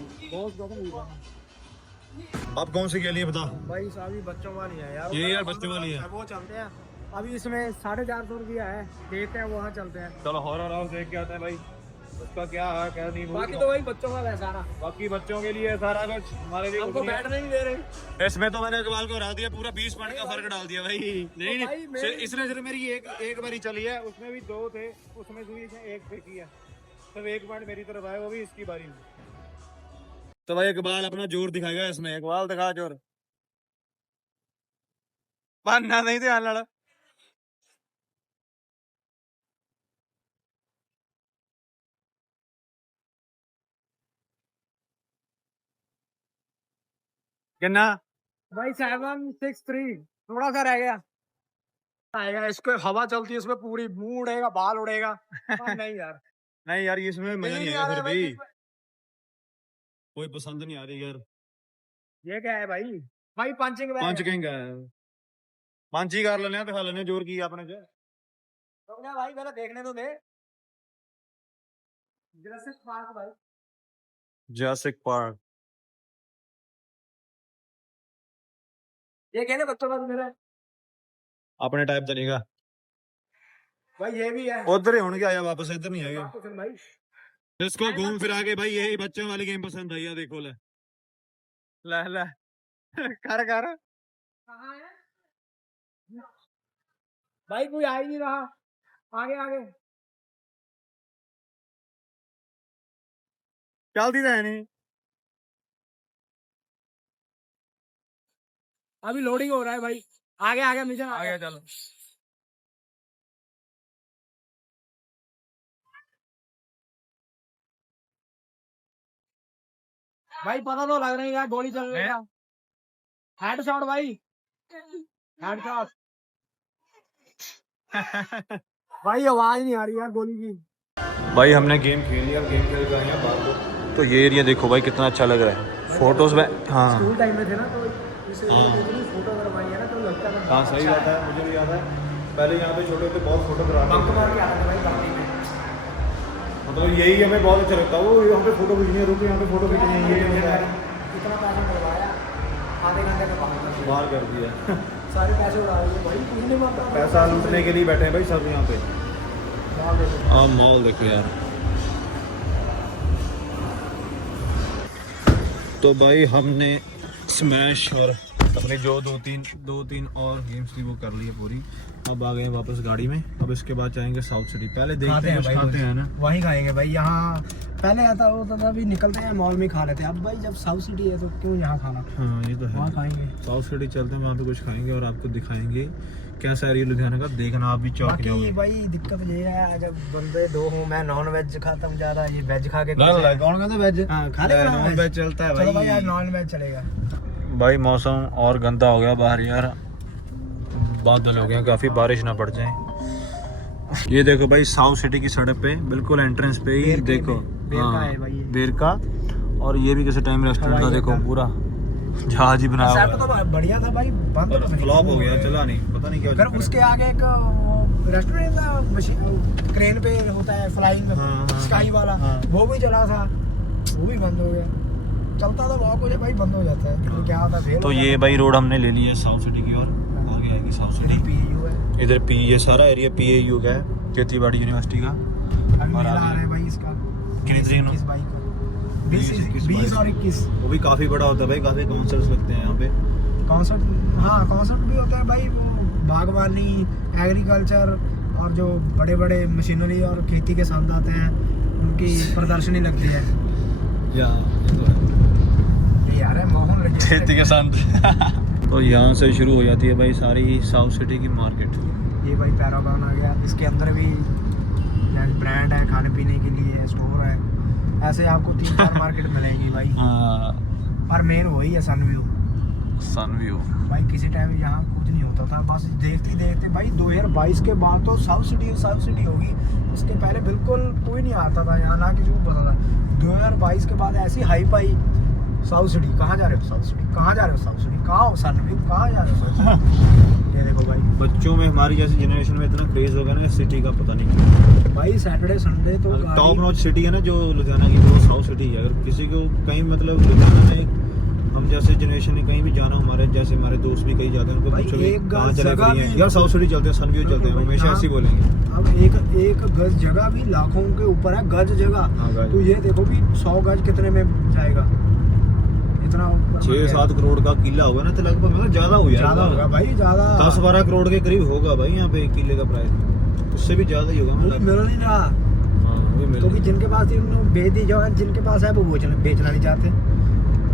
अब कौन सी खेली है बता भाई? साहब बच्चों वाली है यार, ये यार बच्चों वाली है। वो चलते हैं अभी, इसमें 450 रुपया है, देखते हैं वहाँ चलते हैं। चलो हॉरर हाउस देख के आते हैं भाई, उसका क्या है क्या नहीं। बाकी तो भाई बच्चों का है सारा, बाकी बच्चों के लिए सारा कुछ, हमारे लिए हमको बैठने नहीं दे रहे। इसमें तो मैंने इकबाल को हरा दिया, पूरा 20 पॉइंट का फर्क डाल दिया भाई। नहीं नहीं, इसने सिर्फ मेरी एक बारी चली है, उसमें भी 2 थे, उसमें से एक फेंकी है, सिर्फ 1 पॉइंट मेरी तरफ आया, वो भी इसकी बारी में। तो भाई इकबाल अपना जोर दिखाएगा इसमें। इकबाल दिखा जोर, बनना नहीं ध्यान लड़ा। कितना भाई 763, थोड़ा सा रह गया। आएगा, इसको हवा चलती है, इसमें पूरी मुंह उड़ेगा, बाल उड़ेगा। नहीं यार, नहीं यार, इसमें मजा नहीं आया फिर भाई, कोई पसंद नहीं आ रही यार। ये क्या है भाई? भाई पंचिंग पंच ही कर लेने, दिखा लेने जोर की अपने जो। तो क्या भाई, पहले देखने तो दे। जुरासिक पार्क भाई, जुरासिक पार्क। ये कहने बच्चों का मेरा अपने टाइप चलेगा भाई। ये भी है, उधर ही होने आया, वापस इधर नहीं आएगा। भाई इसको घूम फिरा के भाई यही बच्चों वाली गेम पसंद आई है। देखो ले ले ले कर कहाँ है भाई? कोई आ ही नहीं रहा। आगे आगे चलती तो है नहीं। अभी लोडिंग हो रहा है भाई। आगे आगे मिशन आगे चलो। भाई पता तो लग रहा है यार, गोली चल रही है। हेडशॉट भाई, हेडशॉट। भाई आवाज नहीं आ रही यार गोली की। भाई हमने गेम खेल लिया, गेम खेल के आए हैं बाहर को। तो ये एरिया देखो भाई कितना अच्छा लग रहा है, फोटोज में। हाँ स्कूल टाइम में थे ना, तो फोटो करवाई है ना, तो लगता है। हाँ सही बात है, मुझे भी याद है पहले यहाँ पे छोटे होते बहुत फोटो कराते बंक मार के आते थे भाई पार्टी में। मतलब यही हमें बहुत अच्छा लगता है। वो यहाँ पे फोटो खींचनी है, रुको यहाँ पे फोटो खींचनी है, ये इतना पैसा करवाया, आधे घंटे में बाहर कर दिया। सारे पैसे उड़ा दिए भाई, कुछ नहीं मानता। पैसा लूटने के लिए बैठे हैं भाई सब यहाँ पे। मॉल देखो यार। तो भाई हमने स्मैश और अपने जो दो तीन और गेम्स थी वो कर ली है पूरी। अब आ गए वापस गाड़ी में। अब इसके बाद जाएंगे साउथ सिटी। पहले देखते हैं कुछ खाते हैं ना, वहीं खाएंगे भाई। यहाँ पहले आता वो तो अभी निकलते हैं मॉल में खा लेते हैं। अब भाई जब साउथ सिटी है तो क्यों यहाँ खाना। हाँ ये तो है, वहाँ खाएंगे। साउथ सिटी चलते हैं, वहाँ पे कुछ खाएंगे और आपको दिखाएंगे कैसा एरिया लुधियाना का। देखना आप भी चौक जाओगे। भाई दिक्कत ये है, जब बंदे 2 हूँ, मैं नॉन वेज खाता हूँ ज्यादा, ये वेज खा के। कौन कहता वेज? हाँ खा ले, नॉन वेज चलता है भाई। आज नॉन वेज चलेगा भाई। मौसम और गंदा हो गया बाहर यार, बादल हो गए, काफी बारिश ना पड़ जाए। ये देखो भाई साउथ सिटी की सड़क पे बिल्कुल एंट्रेंस पे ही देखो बेरका। और ये भी किसी टाइम रेस्टोरेंट था, देखो पूरा जहाज ही बनाया हुआ है। तो बढ़िया था भाई, बंद तो फ्लॉप हो गया, चला नहीं, पता नहीं क्या। फिर उसके आगे एक रेस्टोरेंट था, मशीन क्रेन पे होता है, फ्लाइंग स्काई वाला, वो भी चला था, वो भी बंद हो गया। चलता था बहुत कुछ भाई, बंद हो जाता है। तो क्या था तो ये भाई रोड हमने ले ली है साउथ सिटी की ओर। आगे आएगी साउथ सिटी, PAU है इधर पी, ये सारा एरिया PAU का है, खेतीबाड़ी यूनिवर्सिटी का। और आ रहा है भाई इसका कितनी तरीक को? 20 और 21। वो भी काफी बड़ा होता है भाई, काफी कॉन्सर्ट्स लगते हैं यहाँ पे। कॉन्सर्ट, हाँ कॉन्सर्ट भी होता है भाई। वो बागवानी, एग्रीकल्चर और जो बड़े बड़े मशीनरी और खेती के साथ आते हैं, उनकी प्रदर्शनी लगती है। यार है मोहन खेती के साथ। तो यहाँ से शुरू हो जाती है भाई सारी साउथ सिटी की मार्केट। ये भाई पैरागॉन आ गया, इसके अंदर भी ब्रांड है, खाने पीने के लिए स्टोर है, ऐसे आपको 3-4 मार्केट मिलेंगी भाई। पर मेन वही है सनव्यू। भाई किसी टाइम यहाँ कुछ नहीं होता था, बस देखते देखते भाई 2022 के बाद तो साउथ सिटी होगी। इसके पहले बिल्कुल कोई नहीं आता था यहाँ, ना किसी को पता था। 2022 के बाद ऐसी हाइप आई, साउथ सिटी कहाँ जा रहे हो, साउथ सिटी कहाँ जा रहे हो, साउथ सिटी कहाँ हो, सनव्यू कहाँ जा रहे हो, साउथ सिटी। ये देखो भाई, बच्चों में हमारी जैसी जनरेशन में इतना क्रेज होगा ना सिटी का, पता नहीं भाई सैटरडे संडे तो टॉप नॉच सिटी है ना जो लुधियाना की, वो साउथ सिटी है। अगर किसी को कहीं मतलब लुधियाना में हम जैसे जनरेशन ने कहीं भी जाना, हमारे जैसे हमारे दोस्त भी कहीं जाते हैं, उनको पूछो कहाँ चले गए हैं यार, साउथ सिटी चलते हैं, सनव्यू चलते हैं, हमेशा ऐसे बोलेंगे। अब एक गज जगह भी लाखों के ऊपर है, गज जगह। तो ये देखो भी 100 गज कितने में जाएगा, इतना 6-7 करोड़ का किला होगा ना, तो लगभग मतलब ज्यादा होगा भाई, ज्यादा 10-12 करोड़ के करीब होगा भाई यहाँ पे किले का प्राइस, उससे भी ज्यादा ही होगा। मतलब मिल नहीं रहा तो भी जिनके पास बेच दी जाओ, जिनके पास है वो बेचना नहीं चाहते।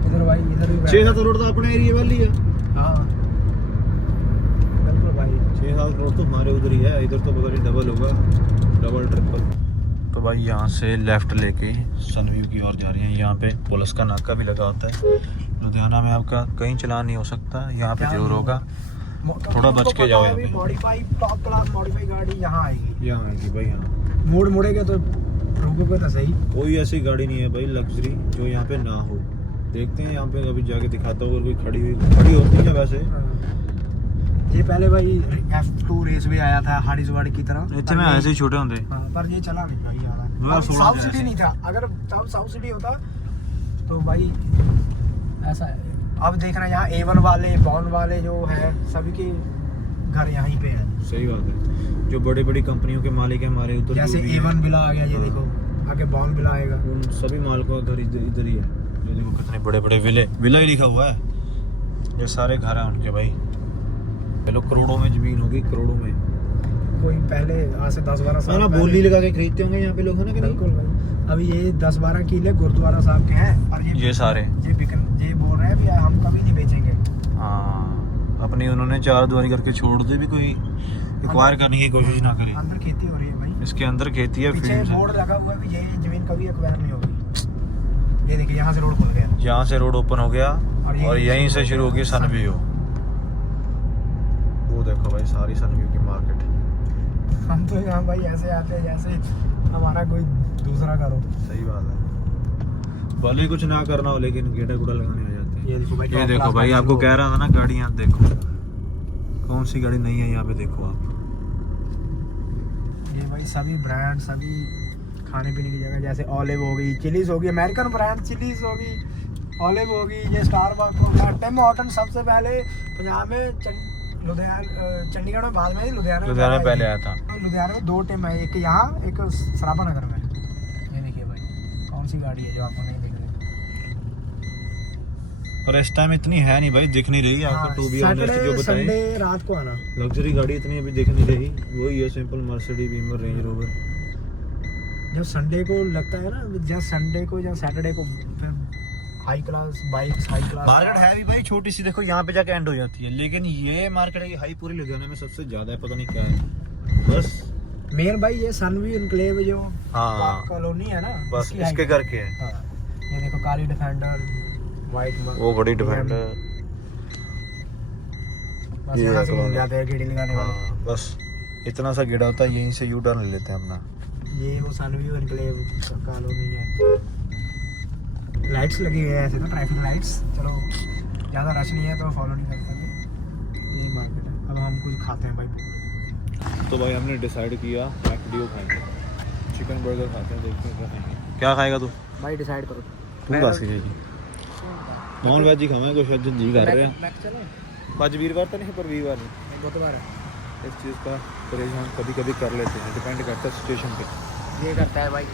इधर भाई इधर भी 6-7 करोड़ तो अपने एरिया वाली है। हाँ बिल्कुल भाई, 6-7 करोड़ तो हमारे उधर ही है, इधर तो पता नहीं डबल होगा, डबल ट्रिपल। तो भाई यहाँ से लेफ्ट लेके सनव्यू की ओर जा रही है। यहाँ पे पुलिस का नाका भी लगा होता है। लुधियाना में आपका कहीं चलान नहीं हो सकता, यहाँ पे जरूर होगा, थोड़ा बच के जाओ। यहाँ पे मॉडिफाई टॉप क्लास मॉडिफाई गाड़ी यहाँ आएगी भाई। यहाँ मुड़ेगे तो रोकोगे तो सही। कोई ऐसी गाड़ी नहीं है भाई लग्जरी जो यहाँ पे ना हो। देखते हैं यहाँ पे कभी जाके दिखाता हूँ, अगर कोई खड़ी होती है वैसे। ये पहले भाई F2 रेस भी आया था हाड़ीसवाड़ी की तरह, इतने में ऐसे ही छोटे होंगे। पर ये चला नहीं भाई यार, साउथ सिटी नहीं था। अगर साउथ सिटी होता तो भाई ऐसा है। अब देखना यहाँ A1 वाले बॉन वाले जो है सभी के घर यहीं पे है। सही बात है, जो बड़ी बड़ी कंपनियों के मालिक है हमारे उधर, जैसे A1 विला आ गया, ये देखो आगे बॉन विला आएगा, उन सभी मालिकों का घर इधर ही है। ये देखो कितने बड़े बड़े विला ही लिखा हुआ है, ये सारे घर हैं उनके भाई। चलो करोड़ों में जमीन होगी, करोड़ों में। कोई पहले आज से 10-12 साल ना बोली लगा के खरीदते होंगे यहाँ पे लोग, है ना कि नहीं? बिल्कुल भाई। अभी ये 10-12 किले गुरुद्वारा साहब के हैं, और ये सारे ये बोल रहे हैं भी हम कभी नहीं बेचेंगे। हाँ, अपनी उन्होंने 4 द्वारी करके छोड़ दे, भी कोई एक्वायर करने की कोशिश ना करे। अंदर खेती हो रही है भाई, इसके अंदर खेती है। पीछे बोर्ड लगा हुआ है कि ये जमीन कभी एक्वायर नहीं होगी। ये देखिए यहाँ से रोड खुल गया, यहाँ से रोड ओपन हो गया और यहीं से शुरू होगी सनव्यू। वो देखो भाई सारी सनव्यू की मार्केट। हम तो यहाँ भाई ऐसे आते हैं जैसे हमारा कोई दूसरा घर हो। सही बात है, भले कुछ ना करना हो लेकिन गेड़ा गुड़ा लगाने आ जाते हैं। ये देखो भाई, आपको कह रहा था ना गाड़ियाँ देखो, कौन सी गाड़ी नहीं है यहाँ पे, देखो आप। ये भाई सभी ब्रांड, सभी खाने पीने की जगह, जैसे ऑलिव हो गई, चिलीज होगी, अमेरिकन ब्रांड चिलीज होगी, ऑलिव होगी, ये स्टारबक्स हो गया, टिम हॉर्टन सबसे पहले पंजाब में, चंडीगढ़ में बाद में, लुधियाना में पहले आया था। लुधियाना में 2 टिम है, एक यहाँ एक सराबा नगर में। ये देखिए भाई कौन सी गाड़ी है जो आपको नहीं दिख रही, और इस टाइम इतनी है नहीं भाई, दिख नहीं रही आपको। टू बी ऑनेस्ट जो बताएं, संडे रात को आना, लग्जरी गाड़ी इतनी अभी दिख नहीं रही। वही है simple Mercedes, Beamer, range rover. जब संडे को लगता है ना, जब संडे को या सैटरडे को high class bikes, high class market है भी भाई छोटी सी, देखो यहाँ पे जाके एंड हो जाती है। लेकिन ये मार्केट है हाई, पूरी लुधियाना में सबसे ज्यादा है, पता नहीं क्या है। बस मेन भाई ये सनव्यू एनक्लेव जो कॉलोनी है ना, बस इसके करके है। हाँ, ये देखो काली डिफेंडर, वाइट वो बड़ी डिफेंडर, बस यहाँ से घूम जाते हैं गेड़ी लगाने वाले। बस इतना सा गेड़ा होता है, यहीं से यू टर्न ले लेते हैं अपना। ये वो सनव्यू एनक्लेव कॉलोनी है। लाइट्स लगी हुई है ऐसे तो, ट्रैफिक लाइट्स। चलो ज़्यादा रश नहीं है तो फॉलो नहीं कर सकते। ये मार्केट है। अब हम कुछ खाते हैं भाई। तो भाई हमने डिसाइड किया मैकडियो खाएंगे, चिकन बर्गर खाते हैं, देखते हैं क्या खाएंगे। क्या खाएगा तू भाई? डिसाइड करो तू का सीखेगी। नॉन वेज ही खाएंगे, कुछ आज जी कर रहे हैं। आज वीरवार तो नहीं, पर वीरवार नहीं, बुधवार है। इस चीज़ का परेशान कभी कभी कर लेते हैं, डिपेंड करता है सिचुएशन पे। ये करता है भाई,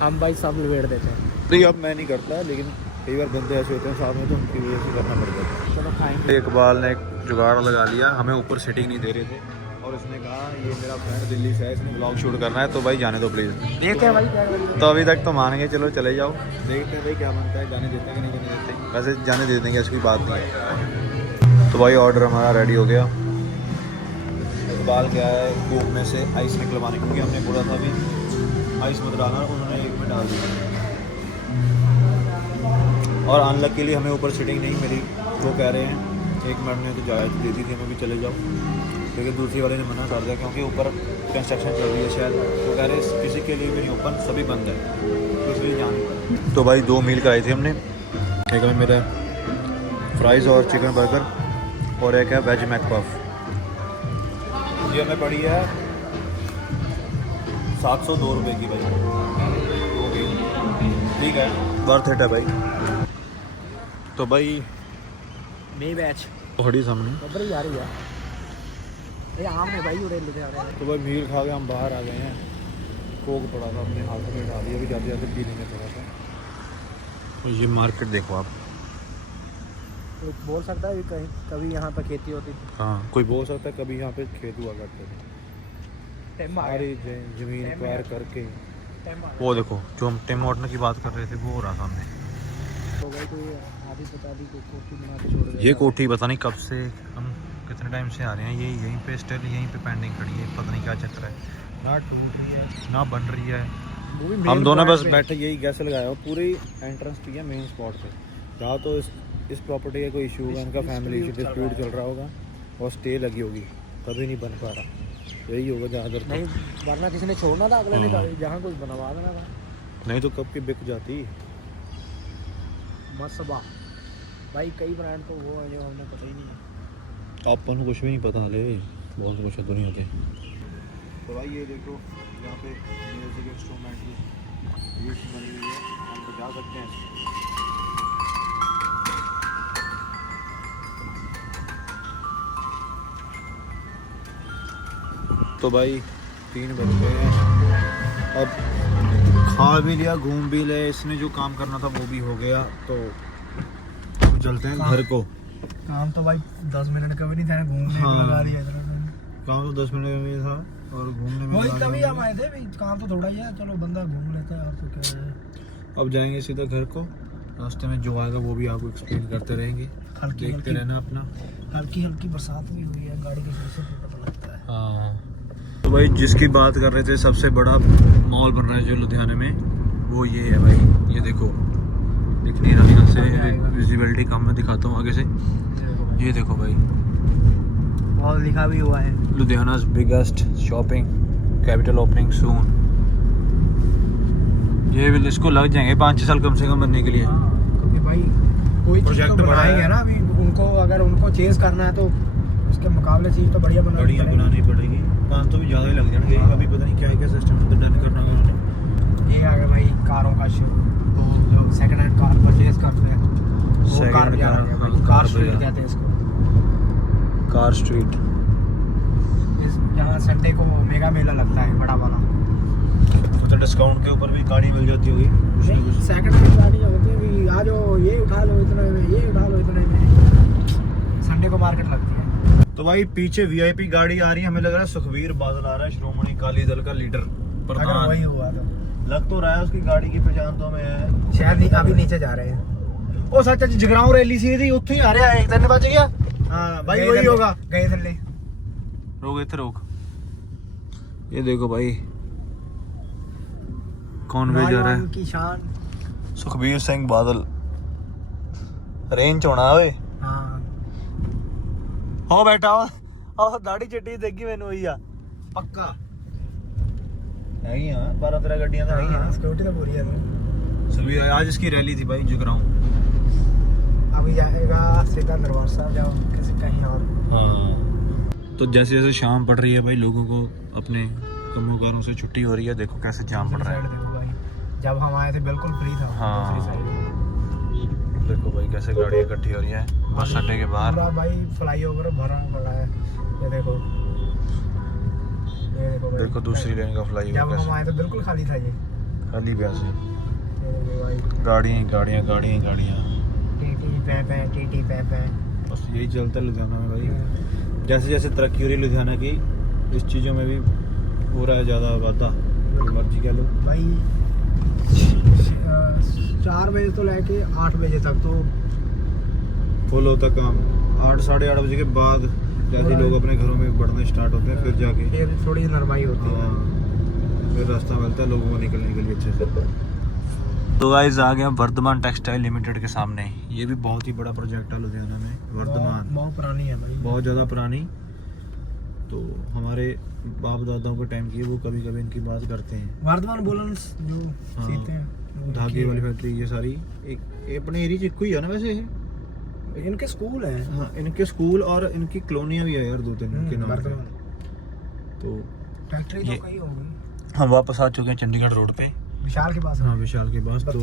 हम भाई सब लपेट देते हैं। नहीं अब मैं नहीं करता, लेकिन कई बार बंदे ऐसे होते हैं साथ में, तो उनकी वजह से करना पड़ता है। चलो खाएंगे। इकबाल ने एक जुगाड़ लगा लिया, हमें ऊपर सीटिंग नहीं दे रहे थे, और उसने कहा ये मेरा फ्रेंड दिल्ली से है, इसने ब्लॉग शूट करना है, तो भाई जाने दो प्लीज़। देखते हैं भाई क्या करेंगे। तो अभी तक तो मान गए, चलो चले जाओ, देखते हैं भाई क्या बनता है, जाने देते हैं कि नहीं जाने देते। वैसे जाने दे देंगे, ऐसी कोई बात नहीं है। तो भाई ऑर्डर हमारा रेडी हो गया, इकबाल गया है कोक में से आइस निकलवाने, क्योंकि हमने बोला था अभी आइस मत डालना, उन्होंने 1 में डाल दिया। और अनलक के लिए हमें ऊपर सीटिंग नहीं मिली, वो कह रहे हैं 1 मिनट में तो जाया दे दी थी हमें भी चले जाओ, क्योंकि दूसरी वाले ने मना कर दिया क्योंकि ऊपर कंस्ट्रक्शन चल रही है शायद, वो कह रहे हैं किसी के लिए भी नहीं ओपन, सभी बंद है, तो इसलिए जाने। तो भाई 2 मील कराए थे हमने, एक में मेरा फ्राइज़ और चिकन बर्गर और एक है वेज मैकपफ। ये हमें पड़ी है 702 रुपये की भाई, ओके ठीक है, वर्थ इट है भाई। तो भाई मे बैच खड़ी सामने उधर ही आ रही है, ये आम है भाई, उड़े लेते आ रहे हैं। तो भाई मील खा के हम बाहर आ गए हैं, कोक पड़ा था अपने हाथ में डाल दिया, अभी जाते जाते पी लेंगे थोड़ा सा। तो ये मार्केट देखो आप, तो बोल सकता है कि कहीं कभी यहाँ पर खेती होती थी। हाँ कोई बोल सकता है कभी यहाँ पे खेत हुआ करते थे, सारी जमीन पार करके। वो देखो जो हम टिम हॉर्टन की बात कर रहे थे वो हो रहा सामने। तो भाई कोई आधी पता दी कोई कोठी बना के छोड़ गया। ये कोठी पता नहीं कब से, हम कितने टाइम से आ रहे हैं, यहीं पे स्टिल यहीं पे पेंडिंग खड़ी है, पता नहीं क्या चक्कर है, ना टूट रही है ना बन रही है। वो भी हम दोनों बस बैठे यही गैस लगाया हो, पूरी एंट्रेंस की है मेन स्पॉट पे। या तो इस प्रॉपर्टी का कोई इशू होगा, इनका फैमिली इशू डिस्प्यूट चल रहा होगा और स्टे लगी होगी, तभी नहीं बन पा रहा, यही होगा ज़्यादातर। नहीं वरना किसी ने छोड़ना था, अगले ने जहाँ कुछ बनवा देना था, नहीं तो कब की बिक जाती। मसबा भाई कई ब्रांड तो वो है जो हमने पता ही नहीं है, आपको कुछ भी नहीं पता ले, बहुत कुछ है दुनिया के। तो भाई ये देखो यहाँ पे म्यूजिक इंस्ट्रूमेंट की यूज बनी हुई है, हम बजा सकते हैं। तो भाई 3 बज गए हैं, अब खा भी लिया घूम भी ले, इसने जो काम करना था वो भी हो गया, तो चलते हैं घर को। काम तो भाई 10 मिनट का भी नहीं था, घूमने में लगा दिया इतना। काम तो 10 मिनट में था और घूमने में वही तभी हम आए थे, काम तो थोड़ा ही है, चलो बंदा घूम लेता है, और तो क्या है। अब जाएंगे सीधा घर को, रास्ते में जो आएगा वो भी आपको एक्सप्लेन करते रहेंगे, देखते रहना अपना। हल्की हल्की बरसात भी हुई है, गाड़ी के शीशे पे पता लगता है। हाँ तो भाई जिसकी बात कर रहे थे, सबसे बड़ा मॉल बन रहा है जो लुधियाने में, वो ये है भाई, ये देखो दिख नहीं रहा यहाँ से, विजिबिलिटी कम में दिखाता हूँ आगे से, ये देखो भाई, और लिखा भी हुआ है Ludhiana's biggest shopping capital opening soon. ये भी इसको लग जाएंगे 5-6 साल कम से कम बनने के लिए, क्योंकि भाई कोई प्रोजेक्ट तो बनाएंगे ना, अभी उनको अगर उनको चेंज करना है तो उसके मुकाबले चीज़ तो बढ़िया बनानी पड़ेगी। 500 भी ज़्यादा ही लग जाएंगे, अभी पता नहीं क्या क्या सिस्टम तो डन करना है उन्होंने। ये आ गया भाई कारों का शो, तो लोग सेकंड हैंड कार परचेज करते हैं, वो कार भी आ गया भाई, कार स्ट्रीट कहते हैं इसको, कार स्ट्रीट। जहाँ संडे को मेगा मेला लगता है बड़ा वाला, तो डिस्काउंट के ऊपर भी गाड़ी मिल जाती होगी। नहीं सेकंड हैंड गाड़ी होती है, भी आज ये उठा लो इतने में, ये उठा लो इतने में, संडे को मार्केट लगती है। तो भाई पीछे वीआईपी गाड़ी आ रही है, हमें लग रहा है सुखबीर बादल आ रहा है, श्रोमणी अकाली दल का लीडर प्रधान, वही हुआ तो लग तो रहा है उसकी गाड़ी की पहचान तो हमें है, शायद अभी नीचे जा रहे हैं। ओ सच जगराओं रैली सी थी, उत्थे ही आ रहा है, एक दिन बच गया। हाँ भाई वही होगा, गए थल्ले रोक इधर रोक। ये देखो भाई कौन भी जा रहा है, की शान सुखबीर सिंह बादल, रेंज होना ओए। हाँ हो बैठा हो, दाढ़ी चिट्टी देखी मैनू ही आ पक्का है ही। हाँ 12-13 गड्डियां तो है ही हैं, सिक्योरिटी तो पूरी है। सुखबीर आज इसकी रैली थी भाई जगराऊं, अभी जाएगा सीधा दरबार साहब, जाओ किसी कहीं और। हाँ तो जैसे जैसे शाम पड़ रही है भाई, लोगों को अपने कामों से छुट्टी हो रही है, देखो कैसे जाम पड़ रहा है। देखो भाई जब हम आए थे बिल्कुल फ्री था। हाँ। दूसरी साइड देखो भाई कैसे गाड़ियाँ इकट्ठी हो रही है बस अड्डे के बाहर। पूरा भाई फ्लाईओवर भरा पड़ा है, ये देखो, ये देखो भाई, देखो दूसरी लेन का फ्लाईओवर जब हम कैसे आए तो बिल्कुल खाली था ये। खाली वैसे ये देखो भाई, गाड़ियाँ टीटी पे बस यही चलता है लुधियाना में भाई। जैसे जैसे तरक्की हो रही है लुधियाना की, इस चीज़ों में भी हो रहा है ज़्यादा वादा, जो मर्जी कह लो भाई। 4 बजे तो लेके 8 बजे तक तो फुल होता काम, 8 साढ़े 8 बजे के बाद जैसे लोग अपने घरों में बढ़ने स्टार्ट होते हैं फिर जाके फिर थोड़ी नरमाई होती है, फिर रास्ता मिलता है लोगों को निकलने के लिए अच्छे से। तो गाइस आ गए वर्धमान टेक्सटाइल लिमिटेड के सामने। ये भी बहुत ही बड़ा प्रोजेक्ट है लुधियाना में, वर्धमान बहुत पुरानी है भाई, बहुत ज़्यादा पुरानी। तो हमारे बाप दादाओं के टाइम की है, वो कभी कभी इनकी बात करते हैं। वर्धमान वुलन्स जो हाँ, सीते हैं धागे वाली फैक्ट्री ये सारी एक ये अपने एरिया चिक्कू ही है ना वैसे ये? इनके स्कूल है। हाँ इनके स्कूल और इनकी कॉलोनियाँ भी है यार 2-3 के नाम पे। तो फैक्ट्री तो कई हो गई। हम वापस आ चुके हैं चंडीगढ़ रोड पे, विशाल के पास। हाँ विशाल के पास। तो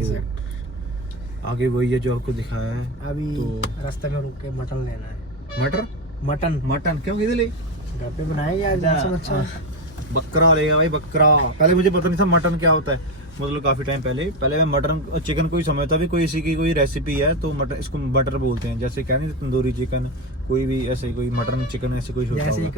आगे वही है जो आपको दिखाया है। अभी तो रास्ते में रुक के मटन लेना है। मटर मटन मटन क्यों किधर ले? घर पे बनाएंगे यार, मौसम अच्छा है। बकरा लेगा भाई, बकरा। पहले मुझे पता नहीं था मटन क्या होता है, मतलब काफी टाइम पहले मैं मटन चिकन को ही समझता भी कोई इसी की कोई रेसिपी है तो मटन इसको बटर बोलते हैं। जैसे क्या नहीं तंदूरी चिकन, कोई भी ऐसे कोई मटन चिकन ऐसे कोई होता है।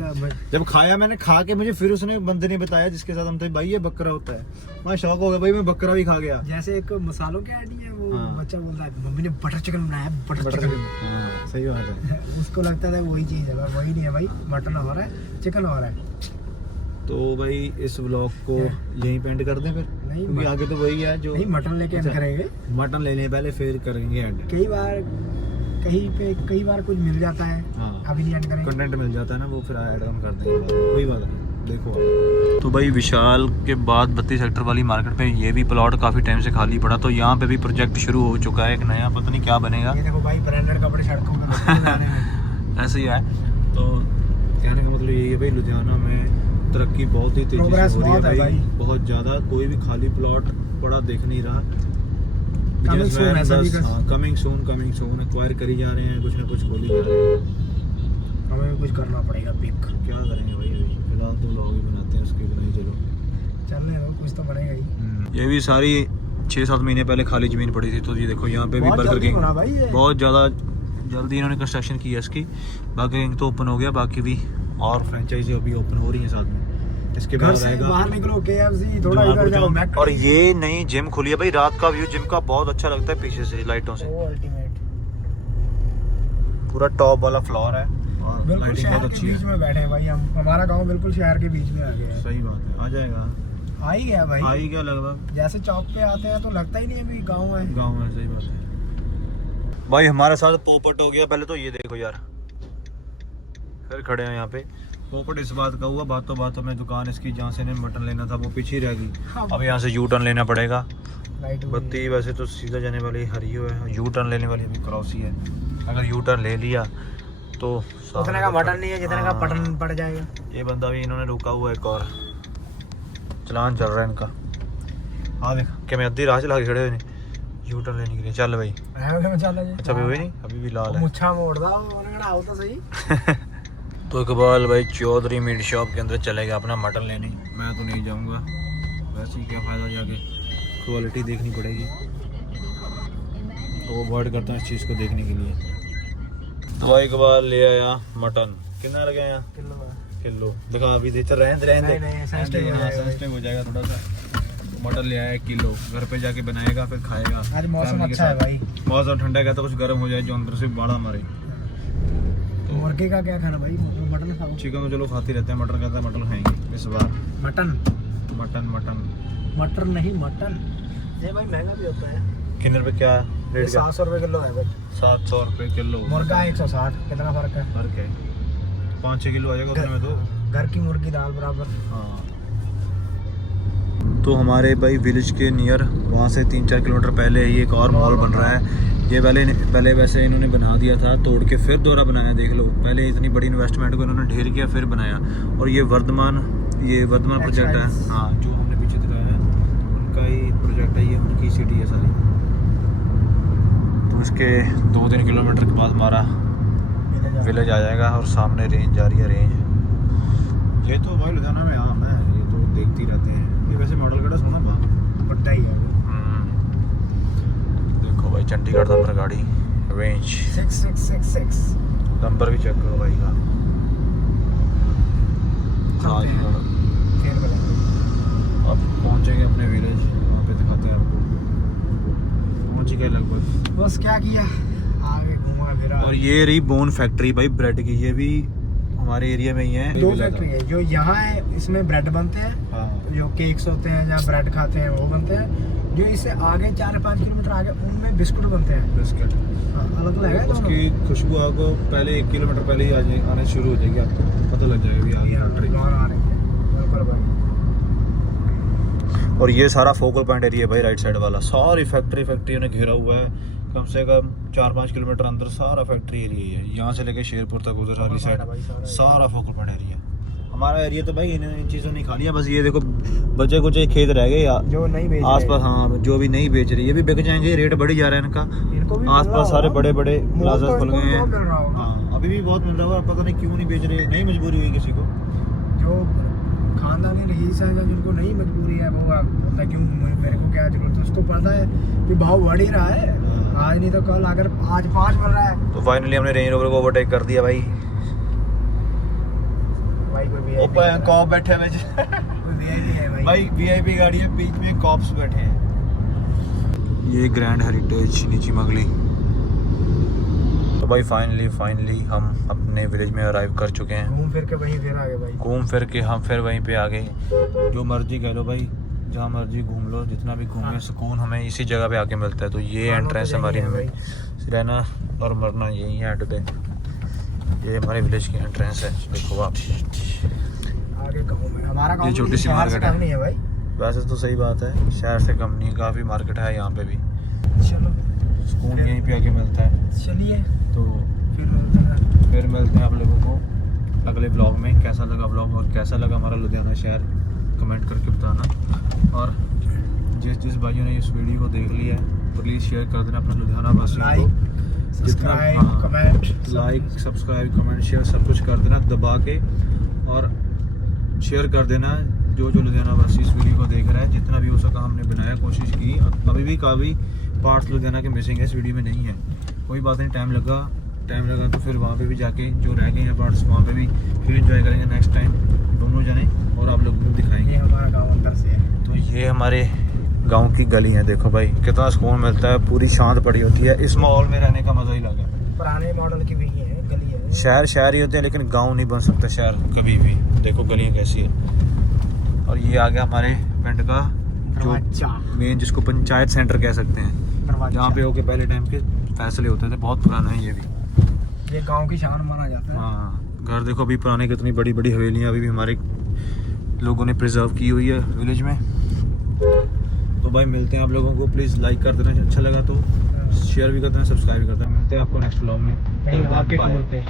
जब खाया मैंने, खा के मुझे फिर उसने बंदे ने बताया जिसके साथ हम थे, भाई ये बकरा होता है। मैं शौक हो गया भाई, मैं बकरा भी खा गया। जैसे एक मसालों की आईडी है वो, हाँ। बच्चा बोलता है मम्मी ने बटर चिकन बनाया, बटर चिकन। हाँ, सही बात है। उसको लगता था वही चीज है, पर वही नहीं है भाई, मटन हो रहा है, चिकन हो रहा है। तो भाई इस ब्लॉग को यहीं पे एंड कर दें फिर, नहीं क्योंकि आगे तो वही है जो नहीं, मटन लेके हम करेंगे। मटन लेने पहले फिर करेंगे एंड। कई बार कुछ मिल जाता है। हाँ, अभी नहीं एंड करेंगे, कंटेंट मिल जाता है ना, वो फिर ऐड हम कर देंगे, वही बात है। देखो तो भाई विशाल के बाद 32 सेक्टर वाली मार्केट में ये भी प्लॉट काफ़ी टाइम से खाली पड़ा, तो यहाँ पे भी प्रोजेक्ट शुरू हो चुका है एक नया, पता नहीं क्या बनेगा। ये देखो भाई ब्रांडेड कपड़े सड़कों पे ऐसे ही है। तो कहने का मतलब यही है भाई, लुधियाना में तरक्की बहुत ही तेजी से हो रही है भाई, बहुत ज़्यादा। कोई भी खाली प्लॉट पड़ा देख नहीं रहा। कमिंग सून एक्वायर करी जा रहे हैं, कुछ ना कुछ खोली जा रहे हैं। हमें भी कुछ करना पड़ेगा। पिक क्या करेंगे भाई, फिलहाल तो व्लॉग ही बनाते हैं, उसके बिना ही चलो चलने दो, कुछ तो बनेगा ही। ये भी सारी 6-7 महीने पहले खाली जमीन पड़ी थी, तो ये देखो यहाँ पे भी बर्गर किंग बहुत ज़्यादा जल्दी इन्होंने कंस्ट्रक्शन की है इसकी। बर्गर किंग तो ओपन हो गया, बाकी भी और फ्रेंचाइजी अभी ओपन हो रही है साथ में। इसके बाद रहेगा बाहर निकलो KFC, थोड़ा इधर जाओ मैक। और ये नई जिम खुली है भाई, रात का व्यू जिम का बहुत अच्छा लगता है पीछे से लाइटों से। वो अल्टीमेट पूरा टॉप वाला फ्लोर है और बिल्कुल लाइटिंग शहर बहुत के अच्छी बीच है। में बैठे हैं भाई हम। हमारा गांव बिल्कुल शहर के बीच में आ गया है। सही बात है, आ जाएगा। आ ही गया भाई, आ ही गया लगभग। जैसे चौक पे आते हैं तो लगता ही नहीं है भी गांव है। गाँव है, सही बात है भाई। हमारे साथ पोपट हो गया। पहले तो ये देखो यार, फिर खड़े हैं यहाँ पे। पोपट इस बात का हुआ, बातों में दुकान इसकी जहाँ से इन्हें मटन लेना था वो पीछे रह गई। अब यहाँ से यू टर्न लेना पड़ेगा। बत्ती वैसे तो सीधा जाने वाली हरी है, यू टर्न लेने वाली अभी क्रॉस ही है। अगर यू टर्न ले लिया तो उतने का मटन नहीं है जितने का पटन पड़ जाएगा। ये बंदा भी इन्होंने रोका हुआ है, एक और चलान चल रहा है इनका। हाँ देख क्या मैं अद्धी राह चला के खड़े हुए यू टर्न लेने के लिए। चल भाई अच्छा भी हुई नहीं, अभी भी लाल है। मुच्छा मोड़ दा आओ तो सही। तो इकबाल भाई चौधरी मीट शॉप के अंदर चलेगा अपना मटन लेने। मैं तो नहीं जाऊंगा, वैसे ही क्या फ़ायदा जाके, क्वालिटी देखनी पड़ेगी। तो अवॉइड करता हूँ इस चीज़ को देखने के लिए। तो भाई इकबाल ले आया मटन। कितना लगे यहाँ? किलो दिखा अभी दे। चल रहने सेंसिटिव हो जाएगा थोड़ा सा। मटन ले आया 1 किलो, घर पे जाके बनाएगा फिर खाएगा। आज मौसम अच्छा है भाई, मौसम ठंडा है तो कुछ गर्म हो जाए जो अंदर से बड़ा मारे। मुर्गे का क्या खाना भाई, मटन खाओ। चिकन तो चलो खाते रहते हैं, मटन कहता है मटन खाएंगे इस बार। मटन नहीं मटन। ये भाई महंगा भी होता है। कितने रुपए क्या रेट? 700 रुपए किलो है भाई। 700 रुपए किलो। मुर्गा 160। कितना फर्क है? फर्क है 5-6 किलो आ जाएगा उतने में तो। घर की मुर्गी दाल बराबर। हाँ। तो हमारे भाई विलेज के नियर वहाँ से 3-4 किलोमीटर पहले ही एक और मॉल बन रहा है। ये पहले वैसे इन्होंने बना दिया था, तोड़ के फिर दोबारा बनाया। देख लो, पहले इतनी बड़ी इन्वेस्टमेंट को इन्होंने ढेर किया फिर बनाया। और ये वर्धमान प्रोजेक्ट है। हाँ, जो हमने पीछे दिखाया है उनका ही प्रोजेक्ट है, ये उनकी सिटी है सारी। तो इसके 2-3 किलोमीटर के बाद हमारा विलेज आ जाएगा और सामने रेंज जा रही है। रेंज ये तो भाई लुधियाना में आम है, ये तो देखते ही रहते हैं। ये वैसे मॉडल का सोना पट्टा ही है। देखो भाई चंडीगढ़ नंबर गाड़ी, रेंज 6666 नंबर भी चेक करो भाई का। हाँ जी, अब पहुंचेंगे अपने विलेज, वहाँ पे दिखाते हैं आपको। पहुंच गए लगभग। बस क्या किया, आगे घूमा फिरा। और ये रही बोन फैक्ट्री भाई ब्रेड की। ये भी हमारे एरिया में ही है। दो फैक्ट्री है जो यहाँ है, इसमें ब्रेड बनते हैं, हाँ जो केक्स होते हैं जहाँ ब्रेड खाते हैं वो बनते हैं। जो इससे आगे 4-5 किलोमीटर आगे उनमें बिस्कुट बनते हैं। बिस्किट अलग अलग है दोनों। उसकी खुशबू आपको पहले 1 किलोमीटर पहले ही आने शुरू हो जाएगी, आपको पता लग जाएगा भी आगे फैक्ट्री। बाहर आ रही है बिल्कुल भाई। और ये सारा फोकल पॉइंट एरिया है भाई, राइट साइड वाला सारी फैक्ट्री ने घेरा हुआ है। कम से कम 4-5 किलोमीटर अंदर सारा फैक्ट्री एरिया है, यहाँ से लेके शेरपुर तक उधर वाली साइड सारा फोकल पॉइंट एरिया। हमारा एरिया तो भाई इन चीज़ों ने खा लिया। बस ये देखो बचे कुछ खेत रह गए जो नहीं बेच आसपास, हाँ जो भी नहीं बेच रही, ये भी बिक जाएंगे, रेट बढ़ ही जा रहा है इनका। आसपास सारे बड़े बड़े प्लाजा खुल गए हैं। हाँ अभी भी बहुत मिल रहा है, पता नहीं क्यों नहीं बेच रहे, नहीं मजबूरी हुई किसी को। जो खानदानी रईस है या जिनको नहीं मजबूरी है वो मतलब क्यों मेरे को क्या जरूरत है, उसको पता है कि भाव बढ़ ही रहा है, आज नहीं तो कल, अगर आज 5 मिल रहा है। तो फाइनली हमने रेंज रोवर को ओवरटेक कर दिया भाई। भाई कोई ऊपर कॉप बैठे हुए है भाई, वीआईपी गाड़ी है, बीच में कॉप्स बैठे हैं। ये ग्रैंड हेरिटेज नीची मंगली। तो भाई फाइनली हम अपने विलेज में अराइव कर चुके हैं। घूम फिर के वहीं फिर आ गए भाई। घूम फिर के हम फिर वहीं पे आ गए। जो मर्जी कह लो भाई, जहाँ मर्जी घूम लो, जितना भी घूमे सुकून हमें इसी जगह पे आके मिलता है। तो ये एंट्रेंस हमारी, हमें रहना और मरना यही है एंड पे। ये हमारे विलेज की एंट्रेंस है, देखो आप। आगे गाँव में हमारा गाँव ये छोटी सी मार्केट नहीं है भाई। वैसे तो सही बात है, शहर से कम नहीं है, काफ़ी मार्केट है यहाँ पे भी। चलो सुकून यहीं पे आके मिलता है। चलिए तो फिर मिलते हैं आप लोगों को अगले ब्लॉग में। कैसा लगा ब्लॉग और कैसा लगा हमारा लुधियाना शहर, कमेंट करके बताना। और जिस भाइयों ने इस वीडियो को देख लिया है प्लीज़ शेयर कर देना अपना लुधियाना वासियों को। जितना लाइक सब्सक्राइब कमेंट शेयर सब कुछ कर देना दबा के, और शेयर कर देना जो लुधियाना वासी इस वीडियो को देख रहा है। जितना भी हो सका हमने बनाया, कोशिश की। अभी भी काफ़ी पार्ट्स लुधियाना के मिसिंग है, इस वीडियो में नहीं है। कोई बात नहीं, टाइम लगा तो फिर वहाँ पे भी जाके जो रह गए हैं पार्ट्स वहाँ पे भी फिर एंजॉय करेंगे नेक्स्ट टाइम दोनों जने, और आप लोगों को दिखाएंगे। हमारा गाँव अंदर से है। तो ये हमारे गांव की गली है, देखो भाई कितना सुकून मिलता है, पूरी शांत पड़ी होती है। इस माहौल में रहने का मज़ा ही लगा। पुराने मॉडल की भी है गली है। शहर ही होते हैं लेकिन गांव नहीं बन सकता शहर कभी भी। देखो गलियाँ कैसी है। और ये आ गया हमारे पिंड का जो मेन, जिसको पंचायत सेंटर कह सकते हैं, जहाँ पे होके पहले टाइम के फैसले होते थे। बहुत पुराना है ये भी, ये गांव की शान माना जाता है। हाँ घर देखो अभी पुराने, कितनी बड़ी बड़ी हवेलियाँ अभी भी हमारे लोगों ने प्रिजर्व की हुई है विलेज में। तो भाई मिलते हैं आप लोगों को, प्लीज़ लाइक कर देना अच्छा लगा तो, शेयर भी कर देना, सब्सक्राइब भी कर देना। मिलते हैं आपको नेक्स्ट व्लॉग में। बाय।